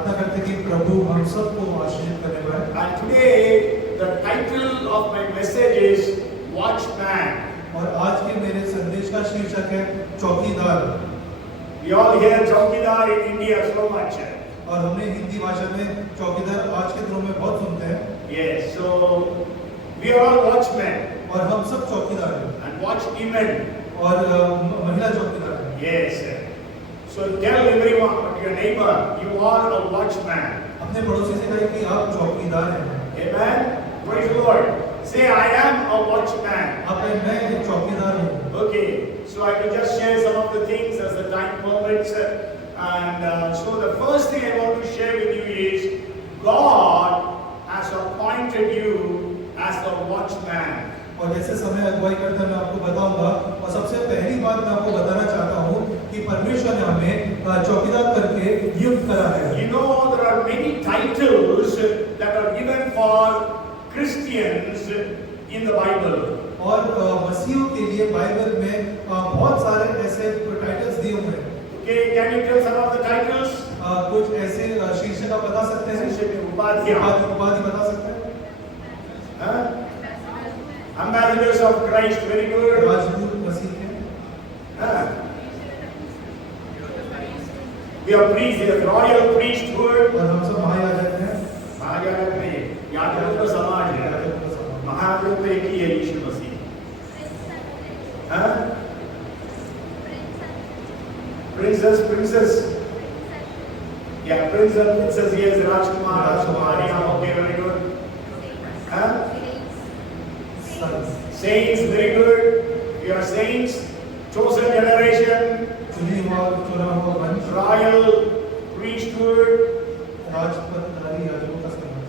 प्रार्थना करते कि प्रभु हम सबको आशीषित करने पाए। And today the title of my message is Watchman. और आज के मेरे संदेश का शीर्षक है चौकीदार। We all hear चौकीदार in India so much. और हमने हिंदी भाषा में चौकीदार आज के दिनों में बहुत सुनते हैं। Yes, so we are all watchmen और हम सब चौकीदार हैं and watchwomen. और महिला चौकीदार हैं। Yes. So tell everyone, your neighbor, you are a watchman. अपने पड़ोसी से कहें कि आप चौकीदार हैं। Amen. Praise the Lord. Say, I am a watchman. आप कहें मैं एक चौकीदार हूँ। Okay. So I will just share some of the things as the time permits. And so the first thing I want to share with you is God has appointed you as the watchman. और जैसे समय अगुवाई करता मैं आपको बताऊंगा और सबसे पहली बात मैं आपको बताना चाहता हूँ कि परमेश्वर ने हमें चौकीदार करके नियुक्त करा है। You know there are many titles that are given for Christians in the Bible. और मसीहियों के लिए बाइबल में बहुत सारे ऐसे टाइटल्स दिए हुए हैं। Okay, can you tell some of the titles? कुछ ऐसे शीर्षक आप बता सकते हैं? उपाधि बता सकते हैं? हाँ? Ambassadors of Christ, very good. राजदूत मसीह के। हाँ? We are priests, we are royal priesthood. और हम सब महायाजक हैं। महायाजक नहीं, याजक तो समाज है। महायाजक तो एक ही है, यीशु मसीह। हाँ? Princess. Yeah, prince and princess, yes, Rajkumar, Rajkumari, okay, very good. Huh? Saints, very good. You are saints, chosen generation, चुना हुआ वंश, royal priesthood, राजपथधारी याजकों का समाज,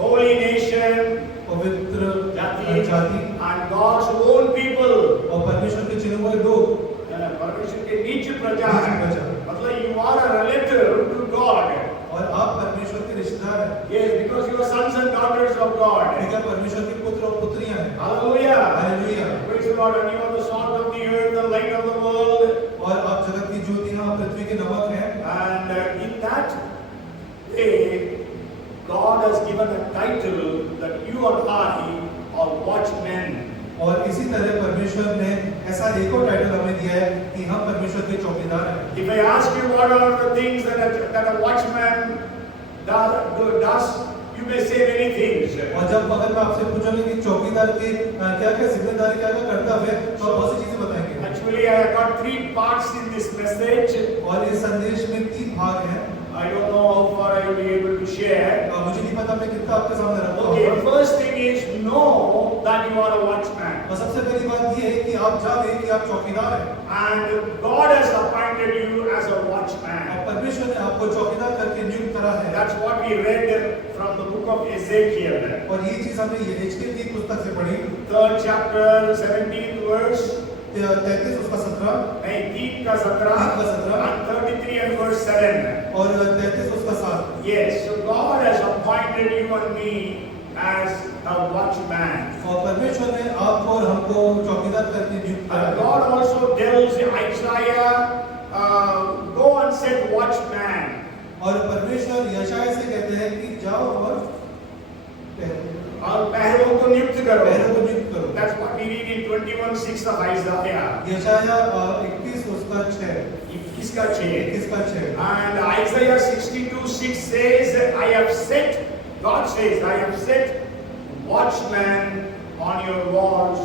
holy nation, पवित्र जाति, जाति and God's own people. और परमेश्वर के चुने हुए लोग। परमेश्वर के नीच प्रजा नीच है। प्रजा। मतलब you are a relative to God. और आप परमेश्वर के रिश्तेदार हैं। Yes, because you are sons and daughters of God. ठीक है, परमेश्वर के पुत्र और पुत्रियां हैं। Hallelujah. Hallelujah. Praise the Lord. And you are the salt of the earth, the light of the world. और आप जगत की ज्योति हैं, आप पृथ्वी के नमक हैं। And in that way, God has given a title that you and I are watchmen. और इसी तरह परमेश्वर ने ऐसा एक और टाइटल हमें दिया है कि हम परमेश्वर के चौकीदार हैं। If I ask you what are the things that a watchman does, you may say many things. और जब अगर मैं आपसे पूछूंगा कि चौकीदार की क्या-क्या जिम्मेदारी क्या-क्या कर्तव्य है, तो आप बहुत सी चीजें बताएंगे। Actually, I have got 3 parts in this message. और इस संदेश में 3 भाग हैं। I don't know how far I will be able to share. मुझे नहीं पता मैं कितना आपके सामने रखूंगा। Okay, the first thing is know that you are a watchman. और सबसे पहली बात ये है कि आप जाने कि आप चौकीदार हैं। And God has appointed you as a watchman. और परमेश्वर ने आपको चौकीदार करके नियुक्त करा है। That's what we read from the book of Ezekiel. और ये चीज हमने यहेजकेल की पुस्तक से पढ़ी। 3rd chapter, 17th verse. 33 उसका 17। नहीं, 3 का 17 and 33 and verse 7. और 33 उसका 7। Yes, so God has appointed you and me as a watchman. और परमेश्वर ने आपको और हमको चौकीदार करके नियुक्त करा And है। God also tells Isaiah, go and set watchman. और परमेश्वर यशायाह से कहते हैं कि जाओ और पहरों को नियुक्त करो। पहरों को नियुक्त करो। That's what we read in 21:6 of Isaiah. यशायाह 21 उसका 6। 21 का 6. 21 का 6। And Isaiah 62:6 says, I have set, God says, I have set watchmen on your walls,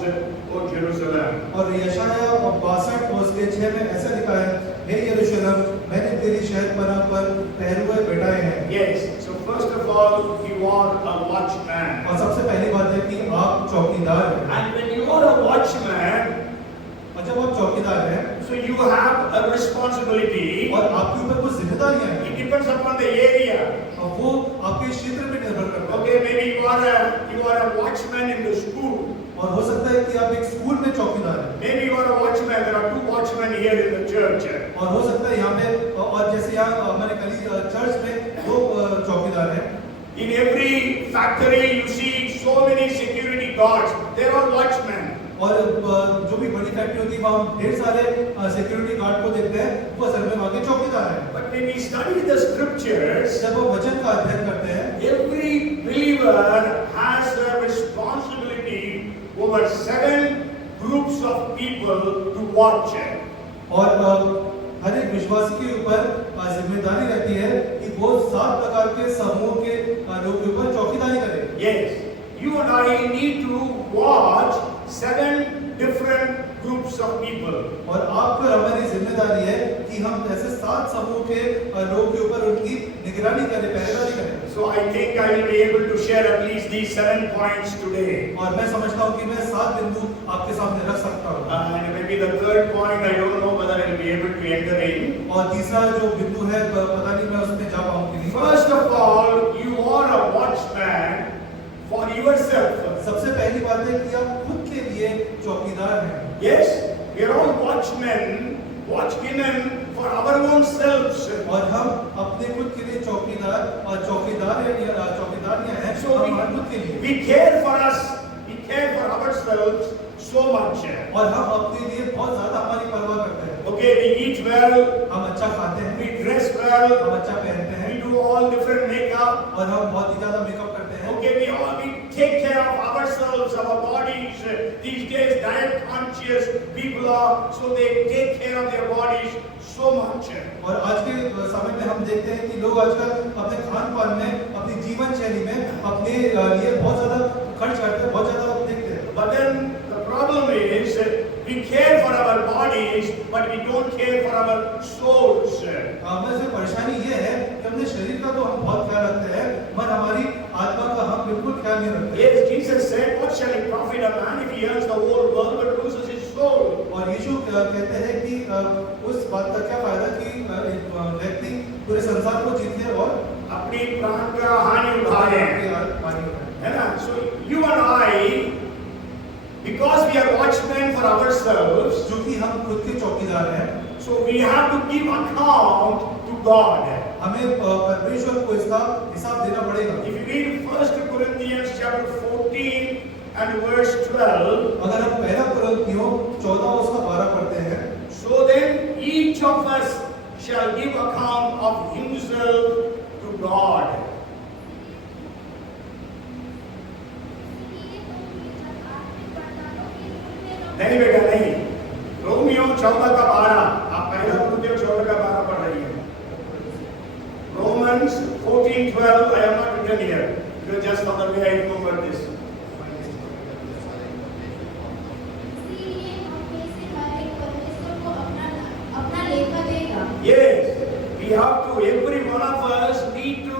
O Jerusalem. और यशायाह 62 उसके 6 में ऐसा लिखा है, हे यरूशलेम, मैंने तेरी शहरपनाह पर पहरुए बैठाए हैं। Yes, so first of all, you are a watchman. और सबसे पहली बात है कि आप चौकीदार हैं। And when you are a watchman, और जब आप चौकीदार हैं, so you have a responsibility. और आपके ऊपर कुछ जिम्मेदारियां हैं। It depends upon the area. और वो आपके क्षेत्र पे निर्भर करता है। Okay, maybe you are a watchman in the school. और हो सकता है कि आप एक स्कूल में चौकीदार हैं। Maybe you are a watchman. There are 2 watchmen here in the church. और हो सकता है यहाँ पे और जैसे यहाँ हमारे कली चर्च में 2 चौकीदार हैं। In every factory you see so many security guards. They are all watchmen. और जो भी बड़ी फैक्ट्री होती है वहाँ हम ढेर सारे सिक्योरिटी गार्ड को देखते हैं, वो असल में वहाँ के चौकीदार हैं। But when we study the scriptures, जब वो वचन का अध्ययन करते हैं, every believer has a responsibility over 7 groups of people to watch. और हर एक विश्वासी के ऊपर जिम्मेदारी रहती है कि वो 7 प्रकार के समूह के लोगों के ऊपर चौकीदारी करे। Yes, you and I need to watch 7 different groups of people. और आपको हमारी जिम्मेदारी है कि हम ऐसे 7 समूह के लोगों के ऊपर उनकी निगरानी करें, पहरेदारी करें। So I think I will be able to share at least these 7 points today. और मैं समझता हूँ कि मैं 7 बिंदु आपके सामने रख सकता हूँ। And maybe the third point I don't know whether I will be able to enter in. और तीसरा जो बिंदु है पता नहीं मैं उसमें जा पाऊँ कि नहीं। First of all, you are a watchman for yourself. सबसे पहली बात है कि आप खुद के लिए चौकीदार हैं। Yes, we are all watchmen, watchmen for our own selves. और हम अपने खुद के लिए चौकीदार और चौकीदार हैं। So हम खुद के लिए we care for us, we care for ourselves so much. और हम अपने लिए बहुत ज्यादा हमारी परवाह करते हैं। Okay, we eat well, हम अच्छा खाते हैं, we dress well, हम अच्छा पहनते हैं we do all different makeup. और हम बहुत ही ज्यादा मेकअप करते हैं। Okay, we take care of ourselves, our bodies. These days, diet conscious people are, so they take care of their bodies so much. और आज के समय में हम देखते हैं कि लोग आजकल अपने खान पान में, अपनी जीवन शैली में अपने लिए बहुत ज्यादा खर्च करते हैं, बहुत ज्यादा देखते हैं। But then the problem is we care for our bodies, but we don't care for our souls. हमें से परेशानी ये है कि अपने शरीर का तो हम बहुत ख्याल रखते हैं, मगर हमारी आत्मा का हम बिल्कुल ख्याल नहीं रखते। Yes, Jesus said, "What shall it profit a man if he earns the whole world but loses his soul?" और यीशु कहते हैं कि उस बात का क्या फायदा कि एक व्यक्ति पूरे संसार को जीते और अपनी प्राण का हानि उठाए, है ना? So you and I, because we are watchmen for ourselves, क्योंकि हम खुद के चौकीदार हैं, so we have to give account to God. हमें परमेश्वर को इसका हिसाब देना पड़ेगा। If you read 1 Corinthians chapter 14 and verse 12, अगर हम पहला कुरिन्थियों 14 उसका 12 पढ़ते हैं, so then each of us shall give account of himself to God. नहीं बेटा नहीं, रोमियो 14 का 12, आप पहला कुरिन्थियों 14 का 12 पढ़ रही हैं। Romans 14:12, I have not written here, because just on the way I remember this. Yes, we have to, every one of us need to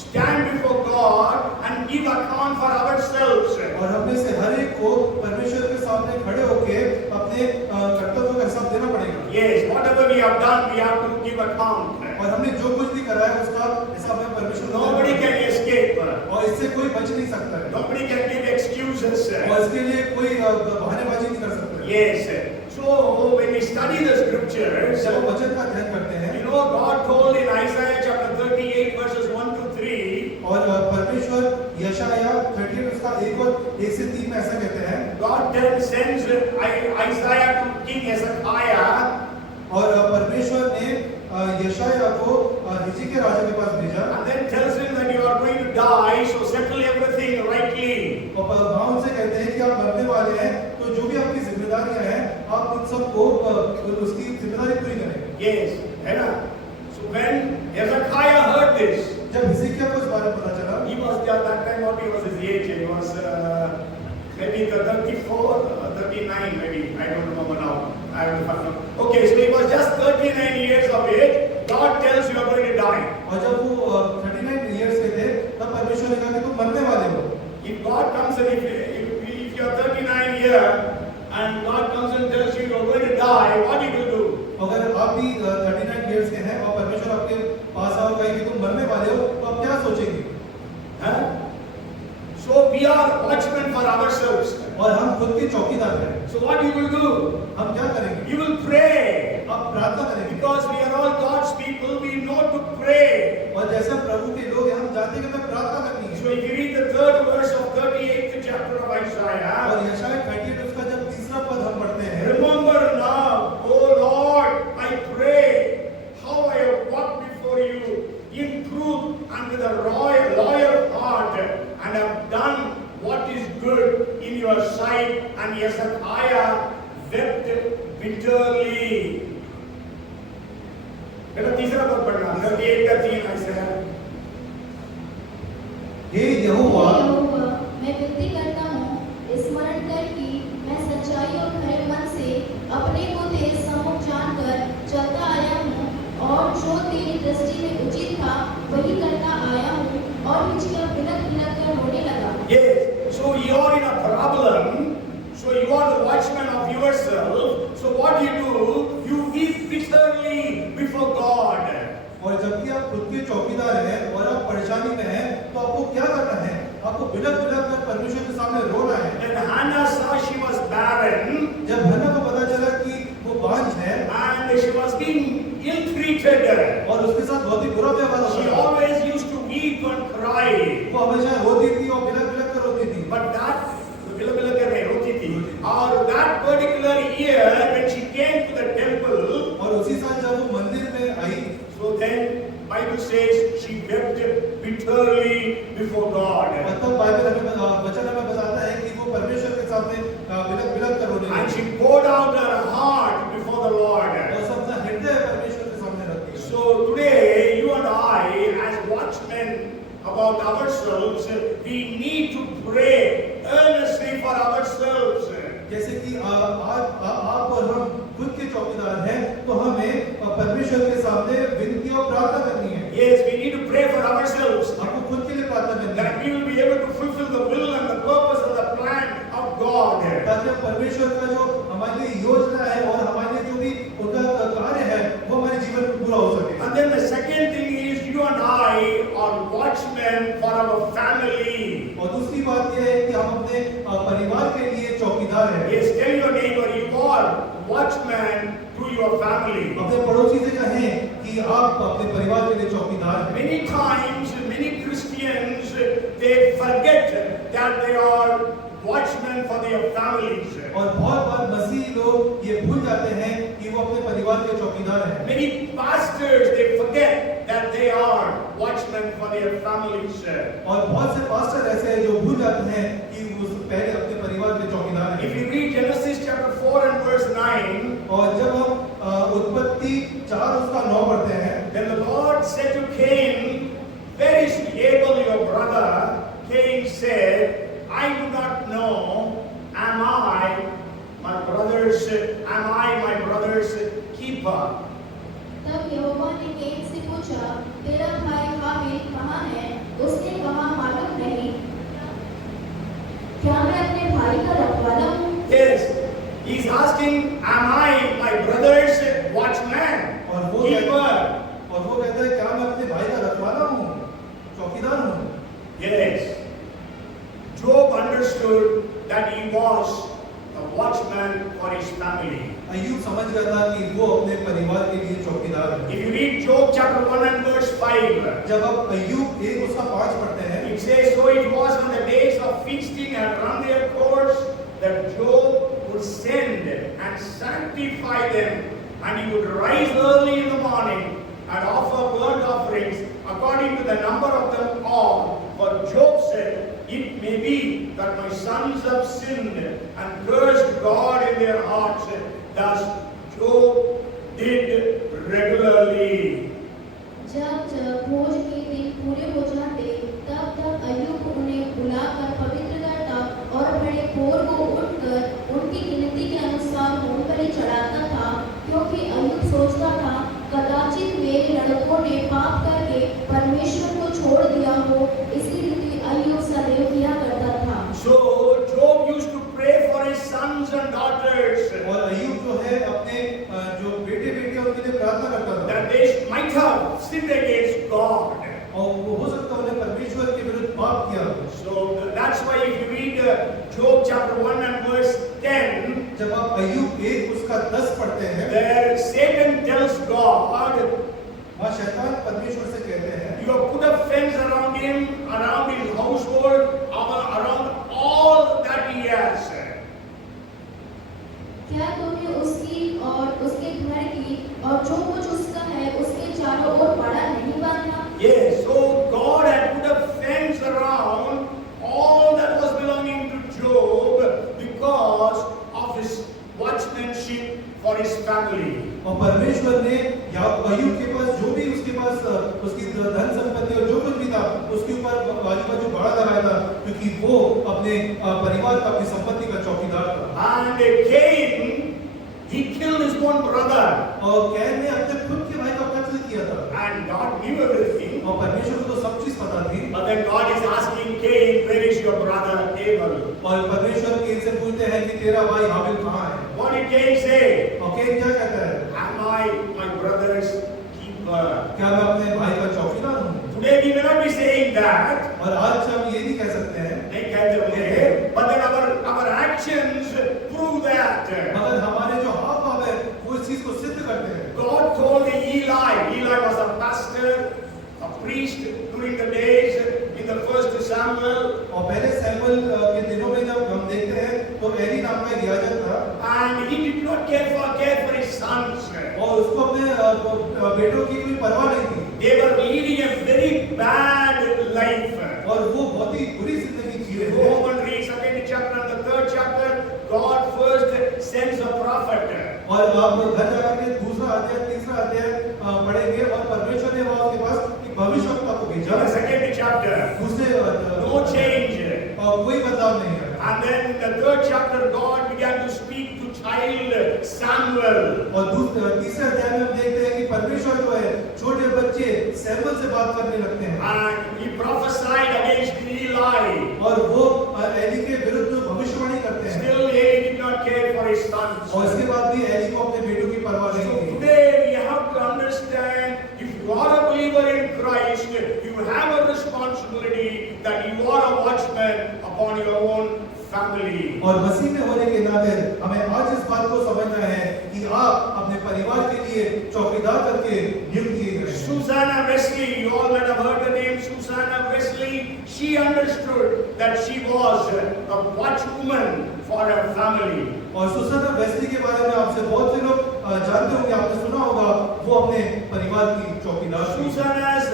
stand before God and give account for ourselves. और हम में से हर एक को परमेश्वर के सामने खड़े होके अपने कर्तव्यों का हिसाब देना पड़ेगा। Yes, whatever we have done, we have to give account. और हमने जो कुछ भी करा है उसका हिसाब हमें परमेश्वर को देना Nobody पड़ेगा। can escape. और इससे कोई बच नहीं सकता है। Nobody can give excuses. और इसके लिए कोई बहानेबाजी नहीं कर सकता। Yes. So when we study the scriptures, जब हम वचन का अध्ययन करते हैं, you know, God told in Isaiah chapter 38 verses 1 to 3, और परमेश्वर यशाया 38 उसका 1 और 1 से 3 में ऐसा कहते हैं, God then sends Isaiah to King Hezekiah, और परमेश्वर ने यशाया को हिजकिय्याह राजा के पास भेजा, and then tells him that you are going to die, so settle everything rightly. और वहाँ उनसे कहते हैं कि आप मरने वाले हैं, तो जो भी आपकी जिम्मेदारियां हैं आप उन सबको उसकी जिम्मेदारी पूरी करें। Yes, है ना? So when Hezekiah heard this, जब हिजकिय्याह को इस बारे में पता चला, he was at that time, what he was his age? He was maybe 34, 39 maybe, I don't remember now. Okay, so he was just 39 years of age. God tells you are going to die. और जब वो 39 years के थे, तब परमेश्वर ने कहा कि तुम मरने वाले हो। If God comes and if you are 39 years and God comes and tells you you are going to die, what you will do? अगर आप भी 39 इयर्स के हैं और परमेश्वर आपके पास आओ कहे कि तुम मरने वाले हो, तो आप क्या सोचेंगे? Huh? So we are watchmen for ourselves. और हम खुद के चौकीदार हैं। So what you will do? हम क्या करेंगे? You will pray. आप प्रार्थना करेंगे। Because we are all God's people, we know to pray. और जैसे हम प्रभु के लोग हैं, हम जानते हैं कि हमें प्रार्थना करनी है। So if you read the 3rd verse of 38th chapter of Isaiah, और यशाया 38 उसका जब and with a loyal heart, and have done what is good in your sight. And Hezekiah wept bitterly. मेरा तीसरा पद पढ़ना 38:3 ऐसे है। हे यहोवा, मैं विनती करता हूँ, स्मरण कर कि मैं सच्चाई और खरे मन से अपने को तेरे सम्मुख जानकर चलता आया हूँ, और जो तेरी दृष्टि में उचित था वही करता आया हूँ, और हिचकियाँ बिलख बिलख कर रोने लगा। Yes, so you are in a problem. So you are the watchman of yourself. So what do? You weep bitterly before God. और जबकि आप खुद के चौकीदार हैं और आप परेशानी में हैं, तो आपको क्या करना है? आपको बिलख बिलख कर परमेश्वर के सामने रोना है। And Hannah saw she was barren, जब हन्ना को पता चला कि वो बांझ है and she was being ill-treated. और उसके साथ बहुत ही बुरा व्यवहार होता She था, always used to weep and cry. वो हमेशा रोती थी और बिलख बिलख कर रोती थी। But that बिलख कर नहीं रोती थी। और that particular year when she came to the temple, और उसी साल जब वो मंदिर में आई, so then Bible says she wept bitterly before God. मतलब बाइबल हमें वचन हमें बताता है कि वो परमेश्वर के सामने बिलख बिलख कर रोने And लगी she poured out her heart before the Lord. और अपना हृदय परमेश्वर के सामने रख दिया। So today, you and I, as watchmen about ourselves, we need to pray earnestly for ourselves. जैसे कि आप और हम खुद के चौकीदार हैं, तो हमें परमेश्वर के सामने विनती और प्रार्थना करनी है। Yes, we need to pray for ourselves आपको खुद के लिए प्रार्थना करनी है, that we will be able to fulfill the will and the purpose and the plan of God. ताकि हम परमेश्वर का जो हमारे लिए योजना है और हमारे लिए जो भी उनका कार्य है, वो हमारे जीवन में पूरा हो सके। And then the second thing is, you and I are watchmen for our family. और दूसरी बात यह है कि हम अपने परिवार के लिए चौकीदार हैं। Yes, tell your neighbor you are watchman to your family. अपने पड़ोसी से कहें कि आप अपने परिवार के लिए चौकीदार हैं। Many times, many Christians, they forget that they are watchmen for their families. और बहुत बार मसीही लोग ये भूल जाते हैं कि वो अपने परिवार के चौकीदार हैं। Many pastors, they forget that they are watchmen for their families. और बहुत से पास्टर ऐसे हैं जो भूल जाते हैं कि वो पहले अपने परिवार के चौकीदार हैं। If you read Genesis chapter 4 and verse 9, और जब हम उत्पत्ति 4 उसका 9 पढ़ते हैं, then the Lord said to Cain, "Where is Abel your brother?" Cain said, "I do not know. Am I my brother's keeper?" तब यहोवा ने कैन से पूछा, तेरा भाई हाबिल कहाँ है? उसने कहा, मालूम नहीं। क्या मैं अपने भाई का रखवाला हूँ? Yes, he is asking, "Am I my brother's watchman, और वो keeper?" कहता है क्या मैं अपने भाई का रखवाला हूँ, चौकीदार हूँ? Yes. Job understood that he was the watchman for his family. अय्यूब समझ गया था कि वो अपने परिवार के लिए चौकीदार है। If you read Job chapter 1 and verse 5, जब आप अय्यूब 1 उसका 5 पढ़ते हैं, it says, "So it was when the days of feasting had run their course, that Job would send and sanctify them, and he would rise early in the morning and offer burnt offerings according to the number of them all. For Job said, it may be that my sons have sinned and cursed God in their hearts." Thus Job did regularly. जब भोज के दिन पूरे हो जाते, तब अय्यूब उन्हें बुलाकर पवित्र करता और बड़े भोर को उठकर उनकी गिनती के अनुसार होम बलि चढ़ाता था, क्योंकि अय्यूब सोचता था, कदाचित मेरे लड़कों ने पाप करके परमेश्वर को छोड़ दिया हो, इसलिए अय्यूब सदैव किया करता था। So Job used to pray for his sons and daughters और अय्यूब जो है अपने जो बेटे बेटियां उनके लिए प्रार्थना करता था, that they might have sinned against God. और वो हो सकता है उन्हें परमेश्वर के विरुद्ध पाप किया हो। So that's why if you read Job chapter 1 and verse 10, जब आप अय्यूब 1 उसका 10 पढ़ते हैं, there Satan tells God, वहाँ शैतान परमेश्वर से कहते हैं, "You have put a fence around him, around his household, around all that he has." क्या तुमने उसकी और उसके घर की और जो कुछ उसका है उसके चारों ओर बाड़ा नहीं बांधा? Yes, so God अपने परिवार का, अपनी संपत्ति का चौकीदार था। And Cain, he killed his own brother. और कैन ने अपने खुद के भाई का कत्ल किया था। And God knew everything. और परमेश्वर को तो सब चीज पता थी। But then God is asking Cain, where is your brother Abel? और परमेश्वर कैन से पूछते हैं कि तेरा भाई हाबिल कहाँ है? What did Cain say? और कैन क्या कहता है? Am I my brother's keeper? क्या मैं अपने भाई का चौकीदार हूँ? Today we may not be saying that. और आज हम ये नहीं कह सकते हैं। नहीं कहते होंगे, but then our actions prove that. मगर हमारे जो हाव भाव है वो इस चीज को सिद्ध करते हैं। God told Eli was a pastor, a priest during the days in the first Samuel. और पहले सैमुअल के दिनों में जब हम देखते हैं तो एली नाम का एक याजक था। And he did not care for his sons. और उसको अपने बेटों की कोई परवाह नहीं थी। They were leading a very bad life. और वो बहुत ही बुरी जिंदगी जी रहे Go थे। home and read second chapter and the third chapter. God first sends a prophet. और आप घर जाकर के दूसरा अध्याय, तीसरा अध्याय पढ़ेंगे और परमेश्वर ने वहाँ उसके पास एक भविष्यवक्ता को In भेजा। the second chapter, दूसरे no change. और कोई बदलाव नहीं है। And then in the third chapter, God began to speak to child Samuel. और तीसरे अध्याय में हम देखते हैं कि परमेश्वर जो है छोटे बच्चे सैमुअल से बात करने लगते हैं। And he prophesied against Eli. और वो एली के विरुद्ध भविष्यवाणी करते हैं। Still, Eli did not care for his sons. और इसके बाद भी एली को अपने बेटों की परवाह So नहीं थी। today we have to understand, if you are a believer in Christ, you have a responsibility that you are a watchman upon your own family. और मसीह में होने के नाते हमें आज इस बात को समझना है कि आप अपने परिवार के लिए चौकीदार करके नियुक्त किए गए हैं। Susanna Wesley, you all might have heard the name Susanna Wesley. She understood that she was a watchwoman for her family. और सुसन्ना वेस्ली के बारे में आपसे बहुत से लोग जानते होंगे, आपने सुना होगा, वो अपने परिवार की चौकीदार थी। Susanna's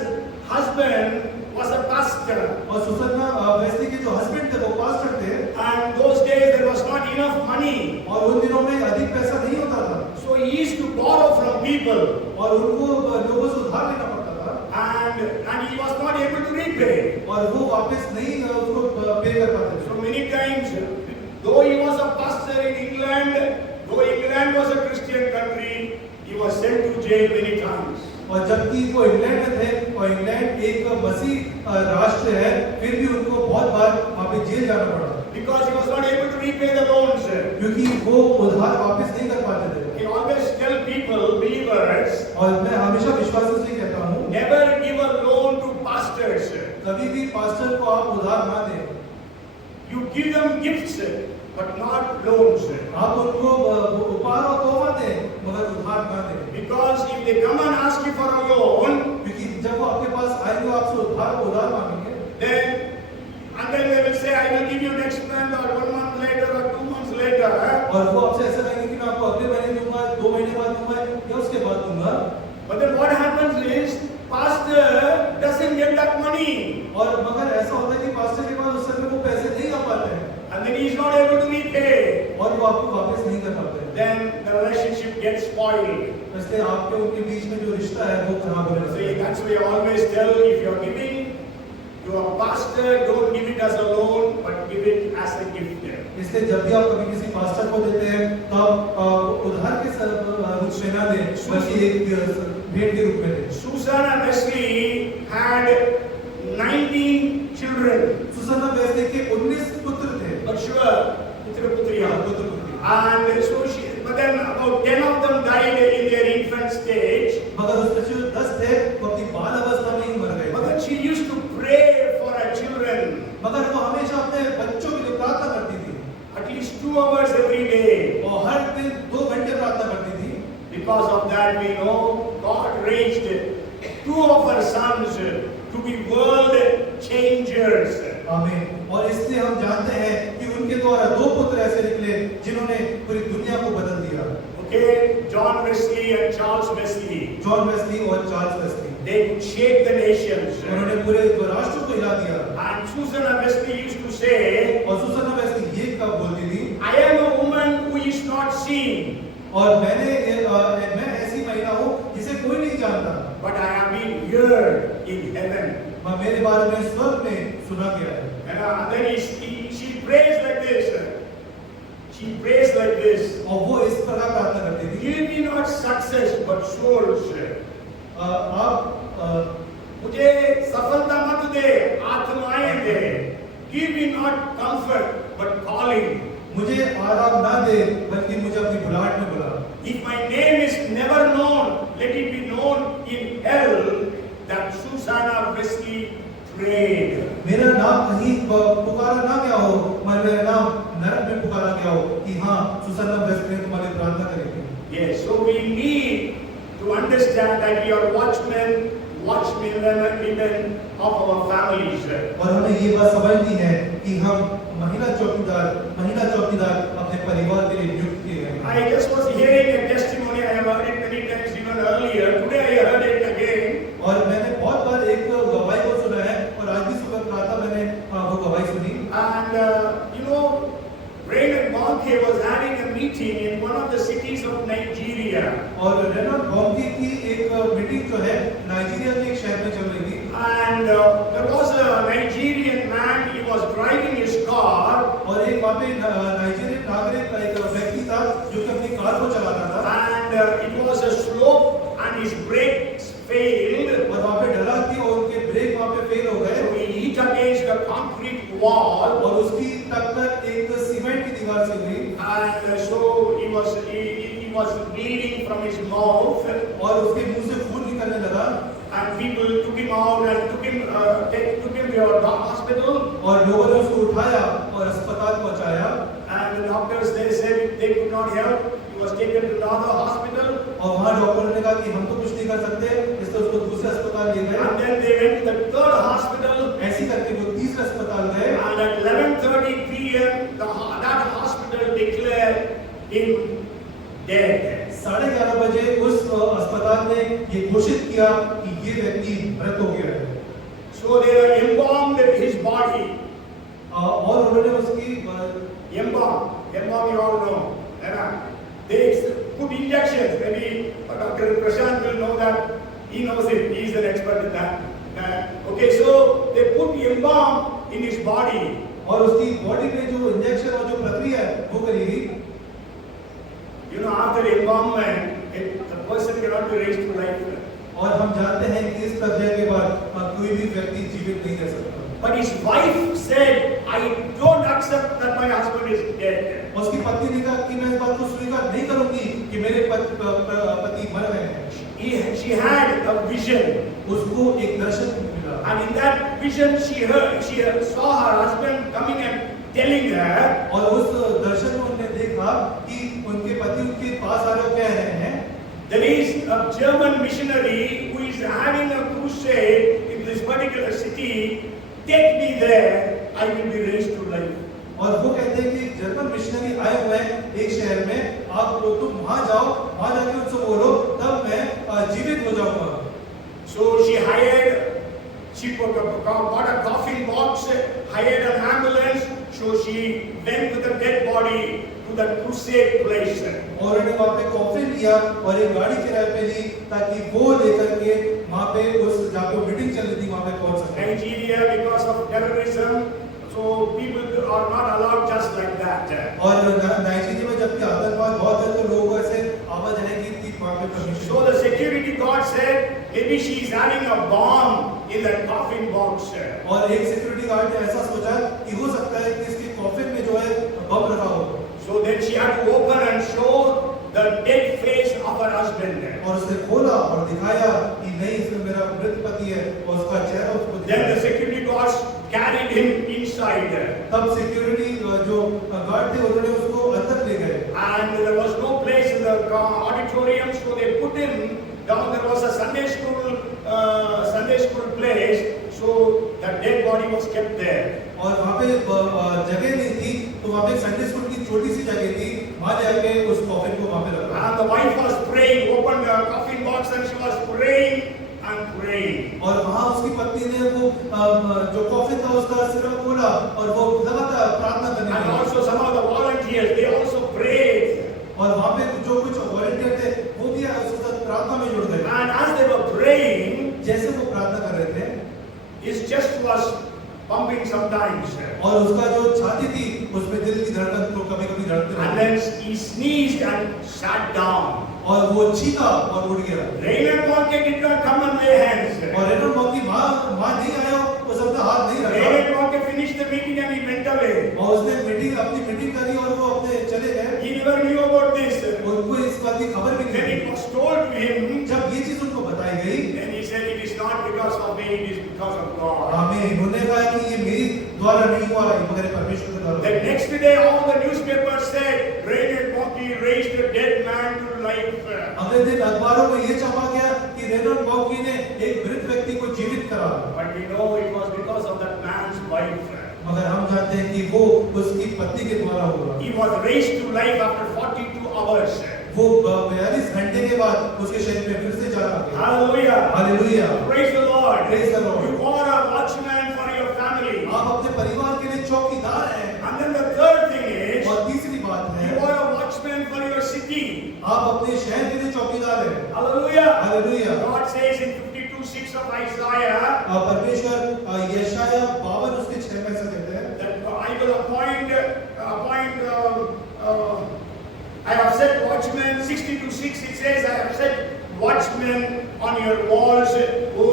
husband was a pastor. और सुसन्ना वेस्ली के जो हस्बैंड थे वो पास्टर थे। And those days there was not enough money. और उन दिनों में अधिक पैसा नहीं होता था। So he used to borrow from people. और उनको लोगों से उधार लेना पड़ता था। And he was not able to repay. और वो वापस नहीं उसको पे कर पाते थे। So many times, though he was a pastor in England, though England was a Christian country, he was sent to jail many times. और जबकि वो इंग्लैंड में थे और इंग्लैंड एक मसीह राष्ट्र है, फिर भी उनको बहुत बार वहाँ पे जेल जाना पड़ा। Because he was not able to repay the loans. क्योंकि वो उधार वापस नहीं कर पाते थे। He always tell people, believers, और मैं हमेशा विश्वास से कहता हूँ, never give a loan to pastors. कभी भी पास्टर को आप उधार ना दें। You give them gifts, but not loans. आप उनको उपहार और तोहफा दें, मगर उधार ना दें। Because if they come and ask you for a loan, क्योंकि जब वो आपके पास आएंगे आपसे उधार मांगेंगे, then they will say, I will give you next month or 1 month later or 2 months later. और वो आपसे ऐसा कहेंगे कि मैं आपको अगले महीने दूंगा, 2 महीने बाद दूंगा या उसके बाद दूंगा। But then what happens is, pastor doesn't get that money. और मगर ऐसा होता है कि पास्टर के पास उस समय वो पैसे नहीं आ पाते हैं And then he is not able to repay. और वो आपको वापस नहीं कर पाते हैं। Then the relationship gets spoiled. इसलिए आपके उनके बीच में जो रिश्ता है वो खराब होने लगता See, है। that's why I always tell, if you are giving to a pastor, don't give it as a loan, but give it as a gift. इसलिए जब भी आप कभी किसी पास्टर को देते हैं तो आप उधार के रूप में ना दें, बल्कि एक भेंट के रूप में दें। Susanna Wesley had 19 children. Susanna Wesley के 19 पुत्र थे। But sure, putra putriya. पुत्र पुत्री। And so but then about 10 of them died in their infant stage. मगर उसमें जो 10 थे वो अपनी बाल अवस्था में ही मर गए। But then she used to pray for her children. मगर वो हमेशा अपने बच्चों के लिए प्रार्थना करती थी। At least 2 hours every day. और हर दिन 2 घंटे प्रार्थना करती थी। Because of that, we know God raised 2 of her sons to be world changers. आमीन। और इसलिए हम जानते हैं कि उनके द्वारा 2 पुत्र ऐसे निकले जिन्होंने पूरी दुनिया को बदल दिया। Okay, John Wesley and Charles Wesley. John Wesley और Charles Wesley. They could shake the nations. उन्होंने पूरे राष्ट्र को हिला दिया। And Susanna Wesley used to say, और सुसन्ना वेस्ली ये कब बोलती थी? I am a woman who is not seen. और मैं ऐसी महिला हूँ जिसे कोई नहीं जानता। But I have been heard in heaven. मेरे बारे में स्वर्ग में सुना गया है। And then she prays like this. She prays like this. और वो इस प्रकार प्रार्थना करती थी। Give me not success but souls. आप मुझे सफलता मत दे, आत्माएं दे। Give me not comfort but calling. मुझे आराम ना दे बल्कि मुझे अपनी बुलाहट में बुला। If my name is never known, let it be known in hell that Susanna Wesley prayed. मेरा नाम कहीं पुकारा ना गया हो, मगर मेरा नाम नरक में पुकारा गया हो कि हाँ सुसन्ना वेस्ली ने तुम्हारी प्रार्थना करेगी। Yes, so we need to understand that we are watchmen of our families. और हमें ये बात समझनी है कि हम महिला चौकीदार अपने परिवार के लिए नियुक्त किए गए हैं। I just was hearing a testimony. I have heard it many times even earlier. Today I heard it again. और मैंने बहुत बार एक गवाही को सुना है और आज भी सुबह प्रातः मैंने वो गवाही सुनी। And Raymond Bonke was having a meeting in one of the cities of Nigeria. और रेनॉल्ड बॉम्बे की एक मीटिंग जो है नाइजीरिया के एक शहर में चल रही थी। And there was a Nigerian man. He was driving his car. और एक वहाँ पे नाइजीरियन नागरिक का एक व्यक्ति था जो कि अपनी कार को चला रहा था। And it was a slope and his brakes failed. और वहाँ पे ढलान थी और उनके ब्रेक वहाँ पे फेल हो गए। So he hit against the concrete wall. और उसकी टक्कर एक सीमेंट की दीवार से हुई। And so he was bleeding from his mouth. और उसके मुंह से खून निकलने लगा। And people took him out and took him to a hospital. और लोगों ने उसको उठाया और अस्पताल पहुंचाया। And the doctors they said they could not help. He was taken to another hospital. और वहाँ डॉक्टरों ने कहा कि हम तो कुछ नहीं कर सकते, इसलिए उसको दूसरे अस्पताल ले गए। And then they went to the third hospital. ऐसी करके वो तीसरे अस्पताल गए। And at 11:30 p.m. that hospital declared him dead. 11:30 बजे उस अस्पताल ने ये घोषित किया कि ये व्यक्ति मृत हो गया है। So they embalmed his body. और उन्होंने उसकी Embalm you all know. They put injections. Maybe Dr. Prashant will know that. He knows it. He is an expert in that. Okay, so they put embalm in his body. और उसकी body में जो injection और जो प्रक्रिया है वो करी गई। After embalmment, the person cannot be raised to life. और हम जानते हैं कि इस प्रक्रिया के बाद कोई भी व्यक्ति जीवित नहीं रह सकता। But his wife said, I don't accept that my husband is dead. उसकी पत्नी ने कहा कि मैं इस बात को स्वीकार नहीं करूंगी कि मेरे पति मर गए हैं। She had a vision. उसको एक दर्शन मिला। And in that vision, she saw her husband coming and telling her. और उस दर्शन में उन्होंने देखा कि उनके पति उनके पास आ रहे कह रहे हैं। There is a German missionary who is having a crusade in this particular city. Take me there, I will be raised to life. और वो कहते हैं कि जर्मन मिशनरी आए हुए हैं एक शहर में, आप तुम वहां जाओ, वहां जाके उनसे बोलो, तब मैं जीवित हो जाऊंगा। So she bought a coffin box, hired an ambulance. So she went with the dead body to the crusade place. और उन्होंने वहाँ पे कॉफिन लिया और एक गाड़ी किराए पे ली ताकि वो लेकर के वहाँ पे उस जहाँ पे मीटिंग चल रही थी वहाँ पे पहुँच सके। Nigeria, because of terrorism, so people are not allowed just like that. और नाइजीरिया में जबकि आतंकवाद बहुत है तो लोगों ऐसे आवाजाही की वहाँ पे permission. So the security guard said, maybe she is having a bomb in that coffin box. और एक सिक्योरिटी गार्ड ने ऐसा सोचा कि हो सकता है कि इसके कॉफिन में जो है बम रखा हो। So then she had to open and show the dead face of her husband. और उसने खोला और दिखाया कि नहीं इसमें मेरा मृत पति है और उसका चेहरा उसको दिखाया। Then the security guards carried him inside. तब सिक्योरिटी जो गार्ड थे उन्होंने उसको अंदर ले गए। And there was no place in the auditorium, so they put him down. There was a Sunday school place, so the dead body was kept there. और वहाँ पे जगह नहीं थी तो वहाँ पे संडे स्कूल की छोटी सी जगह थी, वहाँ जाके उस कॉफिन को वहाँ पे रखा। And the wife was praying, opened the coffin box and she was praying and praying. और वहाँ उसकी पत्नी ने वो जो कॉफिन था उसका सिरा खोला और वो लगातार प्रार्थना करने And लगी। also some of the volunteers, they also prayed. और वहाँ पे जो कुछ वॉलंटियर थे वो भी उसके साथ प्रार्थना में जुड़ गए। And as they were praying, जैसे वो प्रार्थना कर रहे थे, his chest was pumping sometimes. और उसका जो छाती थी उसमें दिल की धड़कन तो कभी-कभी धड़कते And रहती। then he sneezed and sat down. और वो चीखा और उड़ गया। Reinhard Bonnke did not come and lay hands. और रेनॉल्ड बॉन्के माँ नहीं आया, उस अपना हाथ नहीं रखा। Reinhard Bonnke finished the meeting and he went away. और उसने अपनी मीटिंग करी और वो अपने चले गए। He never knew about this. उनको इस बात की खबर भी Then नहीं it was told to him. जब ये चीज उनको बताई गई, Then he said, it is not because of me, it is because of God. हमें उन्होंने कहा कि ये मेरी द्वारा नहीं हुआ, मगर परमेश्वर के द्वारा। The next day, all the newspapers said, Reinhard Bonnke raised a dead man to life. अगले दिन अखबारों में ये छपा गया कि रेनॉल्ड बॉन्के ने एक मृत व्यक्ति को जीवित करा। But we know it was because of that man's wife. मगर हम जानते हैं कि वो उसकी पत्नी के द्वारा हुआ। He was raised to life after 42 hours. वो 42 घंटे के बाद उसके शरीर में फिर से जाग आ गया। Hallelujah. Hallelujah. Praise the Lord. Praise the Lord. You are a watchman for your family. आप अपने परिवार के लिए चौकीदार हैं। And then the third thing is, और तीसरी बात है, you are a watchman for your city. आप अपने शहर के लिए चौकीदार हैं। Hallelujah. Hallelujah. God says in 52:6 of Isaiah परमेश्वर यशाया 52 उसके 6 में ऐसा कहते हैं that I will I have set watchmen. 62:6 it says, I have set watchmen on your walls, O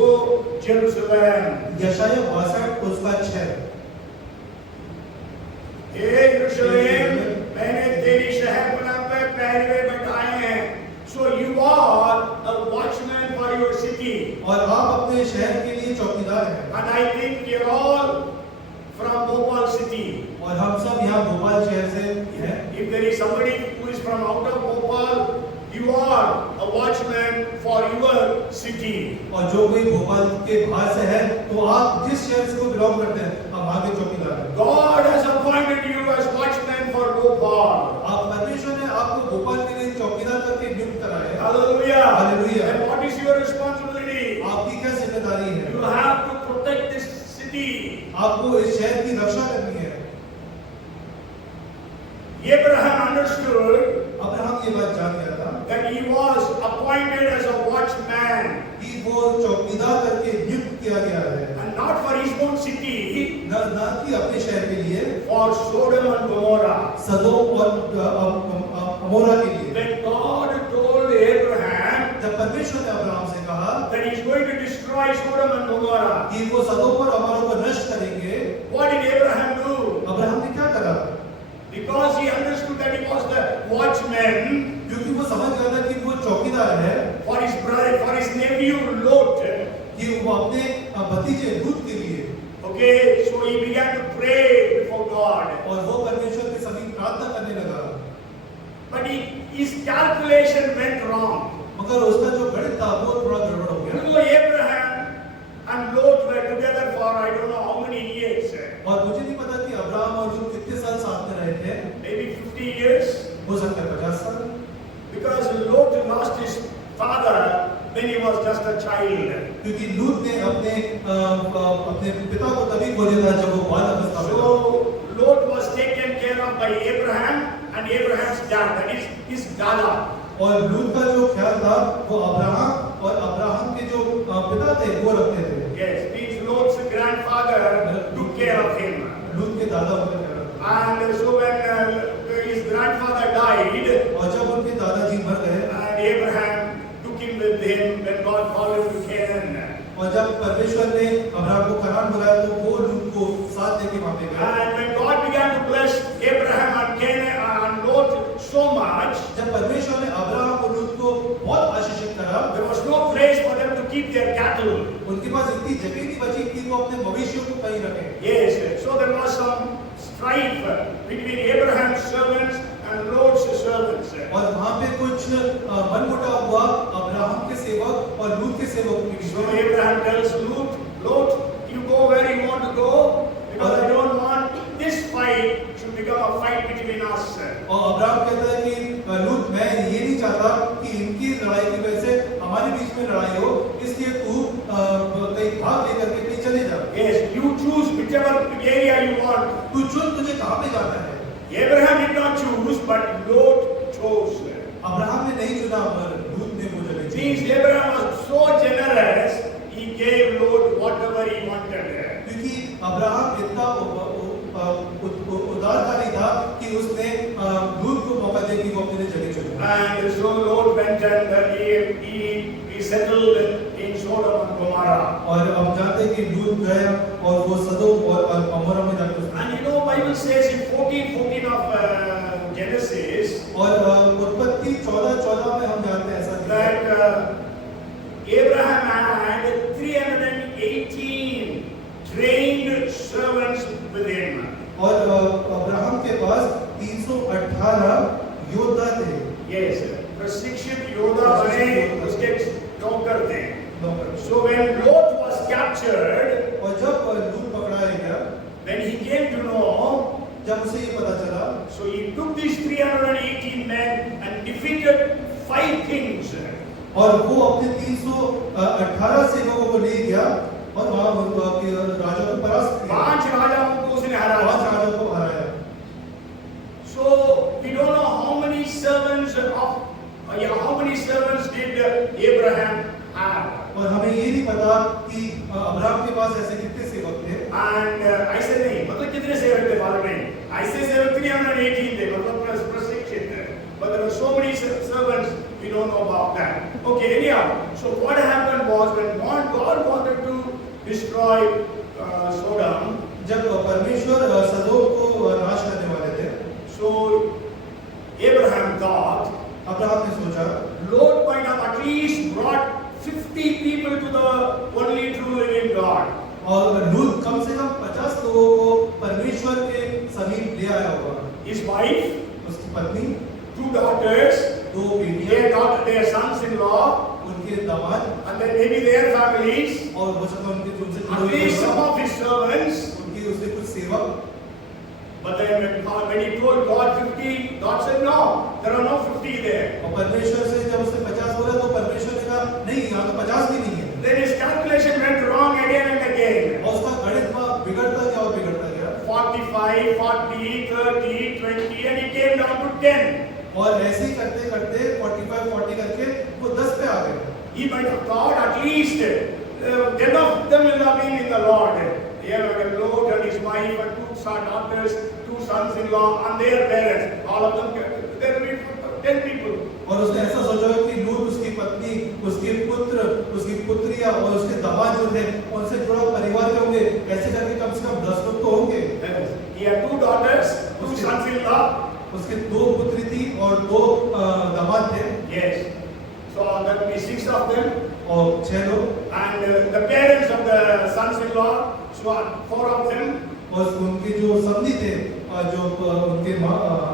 Jerusalem. यशाया 62 उसका 6। हे यरूशलेम, मैंने तेरी शहर पे पहरे बैठाए हैं। So you are a watchman for your city. और आप अपने शहर के लिए चौकीदार हैं। And I think you're all from Bhopal city. और हम सब यहाँ भोपाल शहर से हैं। If there is somebody who is from out of Bhopal, you are a watchman for your city. और जो कोई भोपाल के बाहर से है, तो आप जिस शहर से बिलोंग करते हैं, आप वहाँ के चौकीदार हैं। God has appointed you as watchman for Bhopal. आप परमेश्वर ने आपको भोपाल के लिए चौकीदार करके नियुक्त करा है। Hallelujah. Hallelujah. And what is your responsibility? आपकी क्या जिम्मेदारी है? You have to protect this city. आपको इस शहर की रक्षा करनी है। Abraham understood अब्राहम ये बात जान गया था that he was appointed as a watchman, कि वो चौकीदार करके नियुक्त किया गया है, and not for his own city, न कि अपने शहर के लिए, for Sodom and Gomorrah. सदोम और अमोरा के लिए। When God told Abraham जब परमेश्वर ने अब्राहम से कहा that he is going to destroy Sodom and Gomorrah, कि वो सदोम और अमोरा को नष्ट करेंगे, what did Abraham do? Abraham ने क्या करा? Because he understood that he was the watchman क्योंकि वो समझ गया था कि वो चौकीदार है, for his brother, for his nephew Lot. कि वो अपने भतीजे लूत के लिए। Okay, so he began to pray before God. और वो परमेश्वर के सभी प्रार्थना करने लगा। But his calculation went wrong. मगर उसका जो गणित था वो थोड़ा गड़बड़ हो गया। You know, Abraham and Lot were together for I don't know how many years. और मुझे नहीं पता कि अब्राहम और लूत कितने साल साथ में रहे थे। Maybe 50 years. हो सकता है 50 साल। Because Lot lost his father when he was just a child. क्योंकि लूत ने अपने पिता को तभी खो दिया था जब वो बाल अवस्था में था। So Lot was taken care of by Abraham and Abraham's dad, that is his dada. और लूत का जो ख्याल था वो अब्राहम और अब्राहम के जो पिता थे वो रखते थे। Yes, means Lot's grandfather took care of him. लूत के दादा उनका ख्याल रखते And so when his grandfather died, थे। और जब उनके दादाजी मर गए and Abraham took him with him when God called him to Canaan. और जब परमेश्वर ने अब्राहम को कनान बुलाया तो वो लूत को साथ लेके वहां पे गए। And when God began to bless Abraham and Canaan and Lot so much, जब परमेश्वर ने अब्राहम और लूत को बहुत आशीषित करा, there was no place for them to keep their cattle. उनके पास इतनी जगह नहीं बची कि वो अपने मवेशियों को कहीं रखें। Yes, so there was some strife between Abraham's servants and Lot's servants. और वहां पे कुछ मनमुटाव हुआ अब्राहम के सेवक और लूत के सेवक के बीच So में। Abraham tells Lot, you go where you want to go, because I don't want this fight to become a fight between us. और अब्राहम कहता है कि लूत मैं ये नहीं चाहता कि इनकी लड़ाई की वजह से हमारे बीच में लड़ाई हो, इसलिए तू कहीं भाग लेकर के कहीं चले जा। Yes, you choose whichever area you want. तू चुन तुझे कहाँ पे जाना है। Abraham did not choose, but Lot chose. Abraham ने नहीं चुना पर लूत ने वो जगह चुनी। Means Abraham was so generous, he gave Lot whatever he wanted. क्योंकि अब्राहम इतना उदारकारी था कि उसने लूत को मौका दिया कि वो अपने लिए जगह चुने। And so Lot went and he settled in Sodom and Gomorrah. और हम जानते हैं कि लूत गया और वो सदोम और अमोरा में जाकर And you know, Bible says in 14:14 of Genesis और उत्पत्ति 14:14 में हम जानते हैं ऐसा that Abraham had 318 trained servants with him. और अब्राहम के पास 318 योद्धा थे। Yes, प्रशिक्षित योद्धा बने उसके नौकर थे। So when Lot was captured, और जब लूत पकड़ाया गया, when he came to know, जब उसे ये पता चला, so he took these 318 men and defeated 5 kings. और वो अपने 318 सेवकों को ले गया और वहां राजा को परास्त किया। 5 राजाओं को उसने हराया। 5 राजाओं को हराया। So we don't know how many servants did Abraham have. और हमें ये नहीं पता कि अब्राहम के पास ऐसे कितने सेवक थे। And ऐसे नहीं, मतलब कितने सेवक थे मालूम नहीं। ऐसे सेवक 318 थे, मतलब प्रशिक्षित थे। But there were so many servants, we don't know about that. Okay, anyhow, so what happened was when God wanted to destroy Sodom, जब परमेश्वर सदोम को नाश करने वाले थे, so Abraham thought, अब्राहम ने सोचा, Lot might have at least brought 50 people to the only true living God. और लूत कम से कम 50 लोगों को परमेश्वर के समीप ले आया होगा। His wife, उसकी पत्नी, 2 daughters, 2 बेटियां, their sons-in-law, उनके दामाद, and then maybe their families, और हो सकता है उनके उनसे at जुड़े least some हुए of his servants. उनके उसके कुछ सेवक। But then when he told God 50, God said no, there are no 50 there. और परमेश्वर से जब उसने 50 बोला तो परमेश्वर ने कहा नहीं, यहाँ तो 50 भी नहीं है। Then his calculation went wrong again and again. और उसका गणित बिगड़ता गया और बिगड़ता गया। 45, 40, 30, 20, and he came down to 10. और ऐसे ही करते करते 45, 40 करके वो 10 पे आ गए। He might have thought at least 10 of them will have been in the Lord. Lot and his wife and 2 daughters, 2 sons-in-law and their parents. All of them, there will be 10 people. और उसने ऐसा सोचा कि लूत, उसकी पत्नी, उसके पुत्र, उसकी पुत्रियां और उसके दामाद जो थे उनसे जुड़ा परिवार के होंगे। ऐसे करके कम से कम 10 लोग तो होंगे। He had 2 daughters, 2 sons-in-law. उसके 2 पुत्री थी और 2 दामाद थे। Yes. So that will be 6 of them. और 6 लोग। And the parents of the sons-in-law, so 4 of them. और उनके जो समधी थे, जो उनके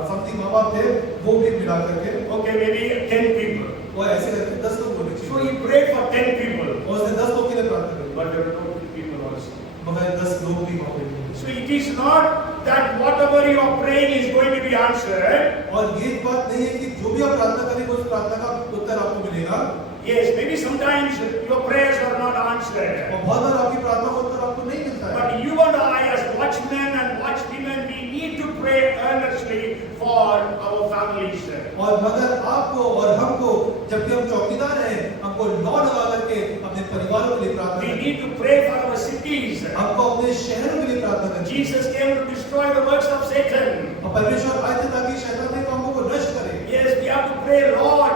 समधी माँ बाप थे, वो भी मिला करके Okay, maybe 10 people. वो ऐसे करके 10 लोग होने So चाहिए। he prayed for 10 people. और उसने 10 लोग के लिए प्रार्थना करी। But there were no people also. मगर 10 लोग भी वहाँ पे नहीं। So it is not that whatever you are praying is going to be answered. और ये बात नहीं है कि जो भी आप प्रार्थना करेंगे उस प्रार्थना का उत्तर आपको मिलेगा। Yes, maybe sometimes your prayers are not answered. और बहुत बार आपकी प्रार्थना का उत्तर आपको नहीं मिलता है। But you and I as watchmen and watchwomen, we need to pray earnestly for our families. और मगर आपको और हमको जब भी हम चौकीदार हैं, हमको लौ लगा करके अपने परिवारों के लिए प्रार्थना We करनी need to pray for our cities. है। हमको अपने शहरों के लिए प्रार्थना करनी है। Jesus came to destroy the works of Satan. और परमेश्वर आए थे ताकि शैतान के कामों को नष्ट करे। Yes, we have to pray, Lord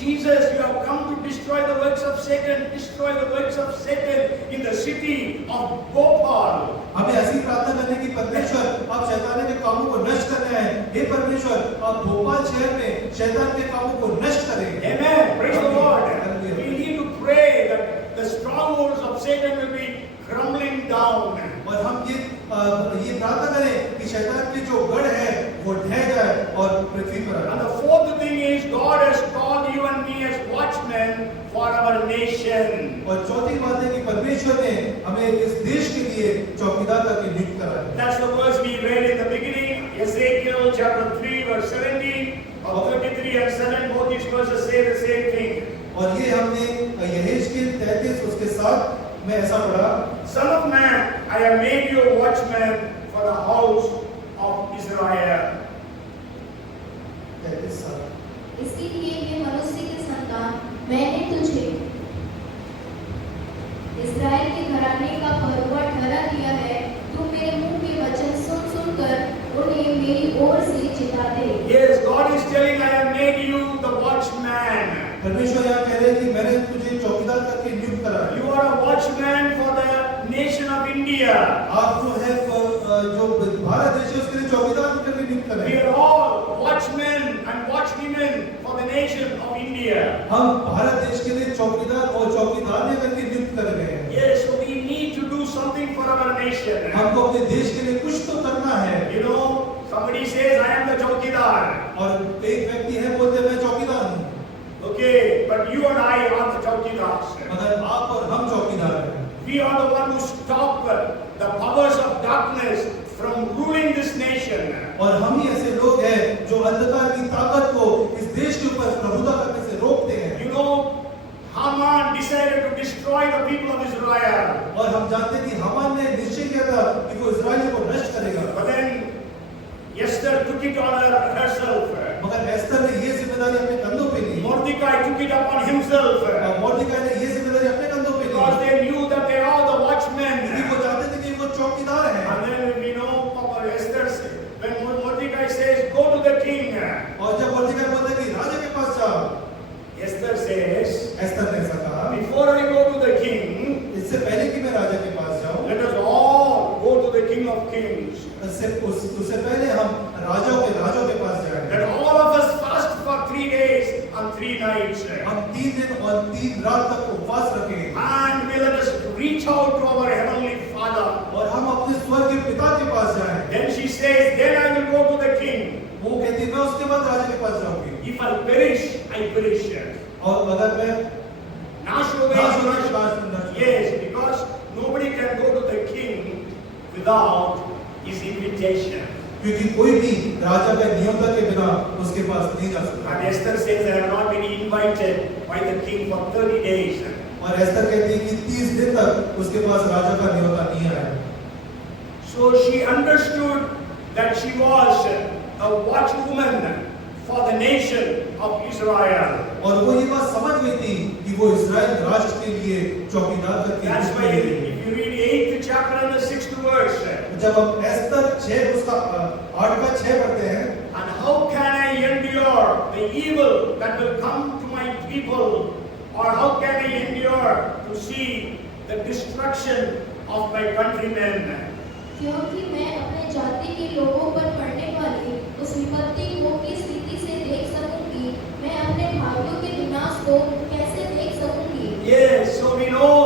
Jesus, you have come to destroy the works of Satan. Destroy the works of Satan in the city of Bhopal. हमें ऐसी प्रार्थना करने की, परमेश्वर आप शैतान के कामों को नष्ट कर रहे हैं। हे परमेश्वर, आप भोपाल शहर में शैतान के कामों को नष्ट करें। Amen. Praise the Lord. Hallelujah. We need to pray that the strongholds of Satan will be crumbling down. और हम ये प्रार्थना करें कि शैतान के जो गढ़ है वो ढह जाए और पृथ्वी पर And आए। the fourth thing is God has called you and me as watchmen for our nation. और चौथी बात है कि परमेश्वर ने हमें इस देश के लिए चौकीदार करके नियुक्त करा है। That's the verse we read in the beginning, Ezekiel chapter 3 verse 17, or 33 and 7, both these verses say the same thing. और ये हमने यहेजकेल 33 उसके साथ में ऐसा पढ़ा, Son of man, I have made you a watchman for the house of Israel. 33 साल। इसीलिए ये मनुष्य के संतान, मैंने तुझे इस्राएल के घराने का पहरुआ ठहरा दिया है पहुंचा दे। Yes, God is telling, I have made you the watchman. परमेश्वर यहाँ कह रहे हैं कि मैंने तुझे चौकीदार करके नियुक्त करा है। You are a watchman for the nation of India. आप जो है जो भारत देश है उसके लिए चौकीदार करके नियुक्त करा We है। are all watchmen and watchwomen for the nation of India. हम भारत देश के लिए चौकीदार और चौकीदार ने करके नियुक्त कर गए हैं। Yes, so we need to do something for our nation. हमको अपने देश के लिए कुछ तो करना है। You know, somebody says, I am the chowkidar. और एक व्यक्ति है बोलते मैं चौकीदार हूँ। Okay, but you and I are the chowkidars. मगर आप और हम चौकीदार हैं। We are the one who stop the powers of darkness from ruling this nation. और हम ही ऐसे लोग हैं जो अंधकार की ताकत को इस देश के ऊपर प्रभुता करने से रोकते हैं। You know, Haman decided to destroy the people of Israel. और हम जानते हैं कि हामान ने निश्चय किया था कि वो इस्राएलियों को नष्ट करेगा। But then Esther took it on herself. मगर एस्तर ने ये जिम्मेदारी अपने कंधों पे ली। Mordecai took it upon himself. और मोर्देकाई ने ये जिम्मेदारी अपने कंधों पे Because Lee. they knew that they are the watchmen. क्योंकि वो जानते थे कि वो चौकीदार हैं। And then we know Papa Esther said, when Mordecai says, go to the king. और जब मोर्देकाई बोलता है कि राजा के पास जाओ, Esther says, एस्तर ने ऐसा कहा, before I go to the king, इससे पहले कि मैं राजा के पास जाऊं, let us all go to the King of Kings. उससे पहले हम राजों के पास जाएं। Let all of us fast for 3 days and 3 nights. हम 3 दिन और 3 रात तक उपवास रखें And we let us reach out to our Heavenly Father. और हम अपने स्वर्गीय पिता के पास जाएं। Then she says, then I will go to the king. वो कहती है मैं उसके बाद राजा के पास जाऊंगी। If I perish, I perish. और अगर मैं नाश हो गई, yes, because nobody can go to the king without his invitation. क्योंकि कोई भी राजा के नियमता के बिना उसके पास नहीं जा सकता। And Esther says, I have not been invited by the king for 30 days. और एस्तर कहती है कि 30 दिन तक उसके पास राजा का नियमता नहीं आया। So she understood that she was a watchwoman for the nation of Israel. और वो ये बात समझ गई थी कि वो इस्राएल राष्ट्र के लिए चौकीदार करके That's why if you read 8th chapter and the 6th verse, जब हम एस्तर 6 उसका 8 का 6 पढ़ते हैं, and how can I endure the evil that will come to my people, or how can I endure to see the destruction of my countrymen? क्योंकि मैं अपने जाति के लोगों पर पड़ने वाली उस विपत्ति को किस रीति से देख सकूंगी, मैं अपने भाइयों के विनाश को कैसे देख सकूंगी। Yes, so we know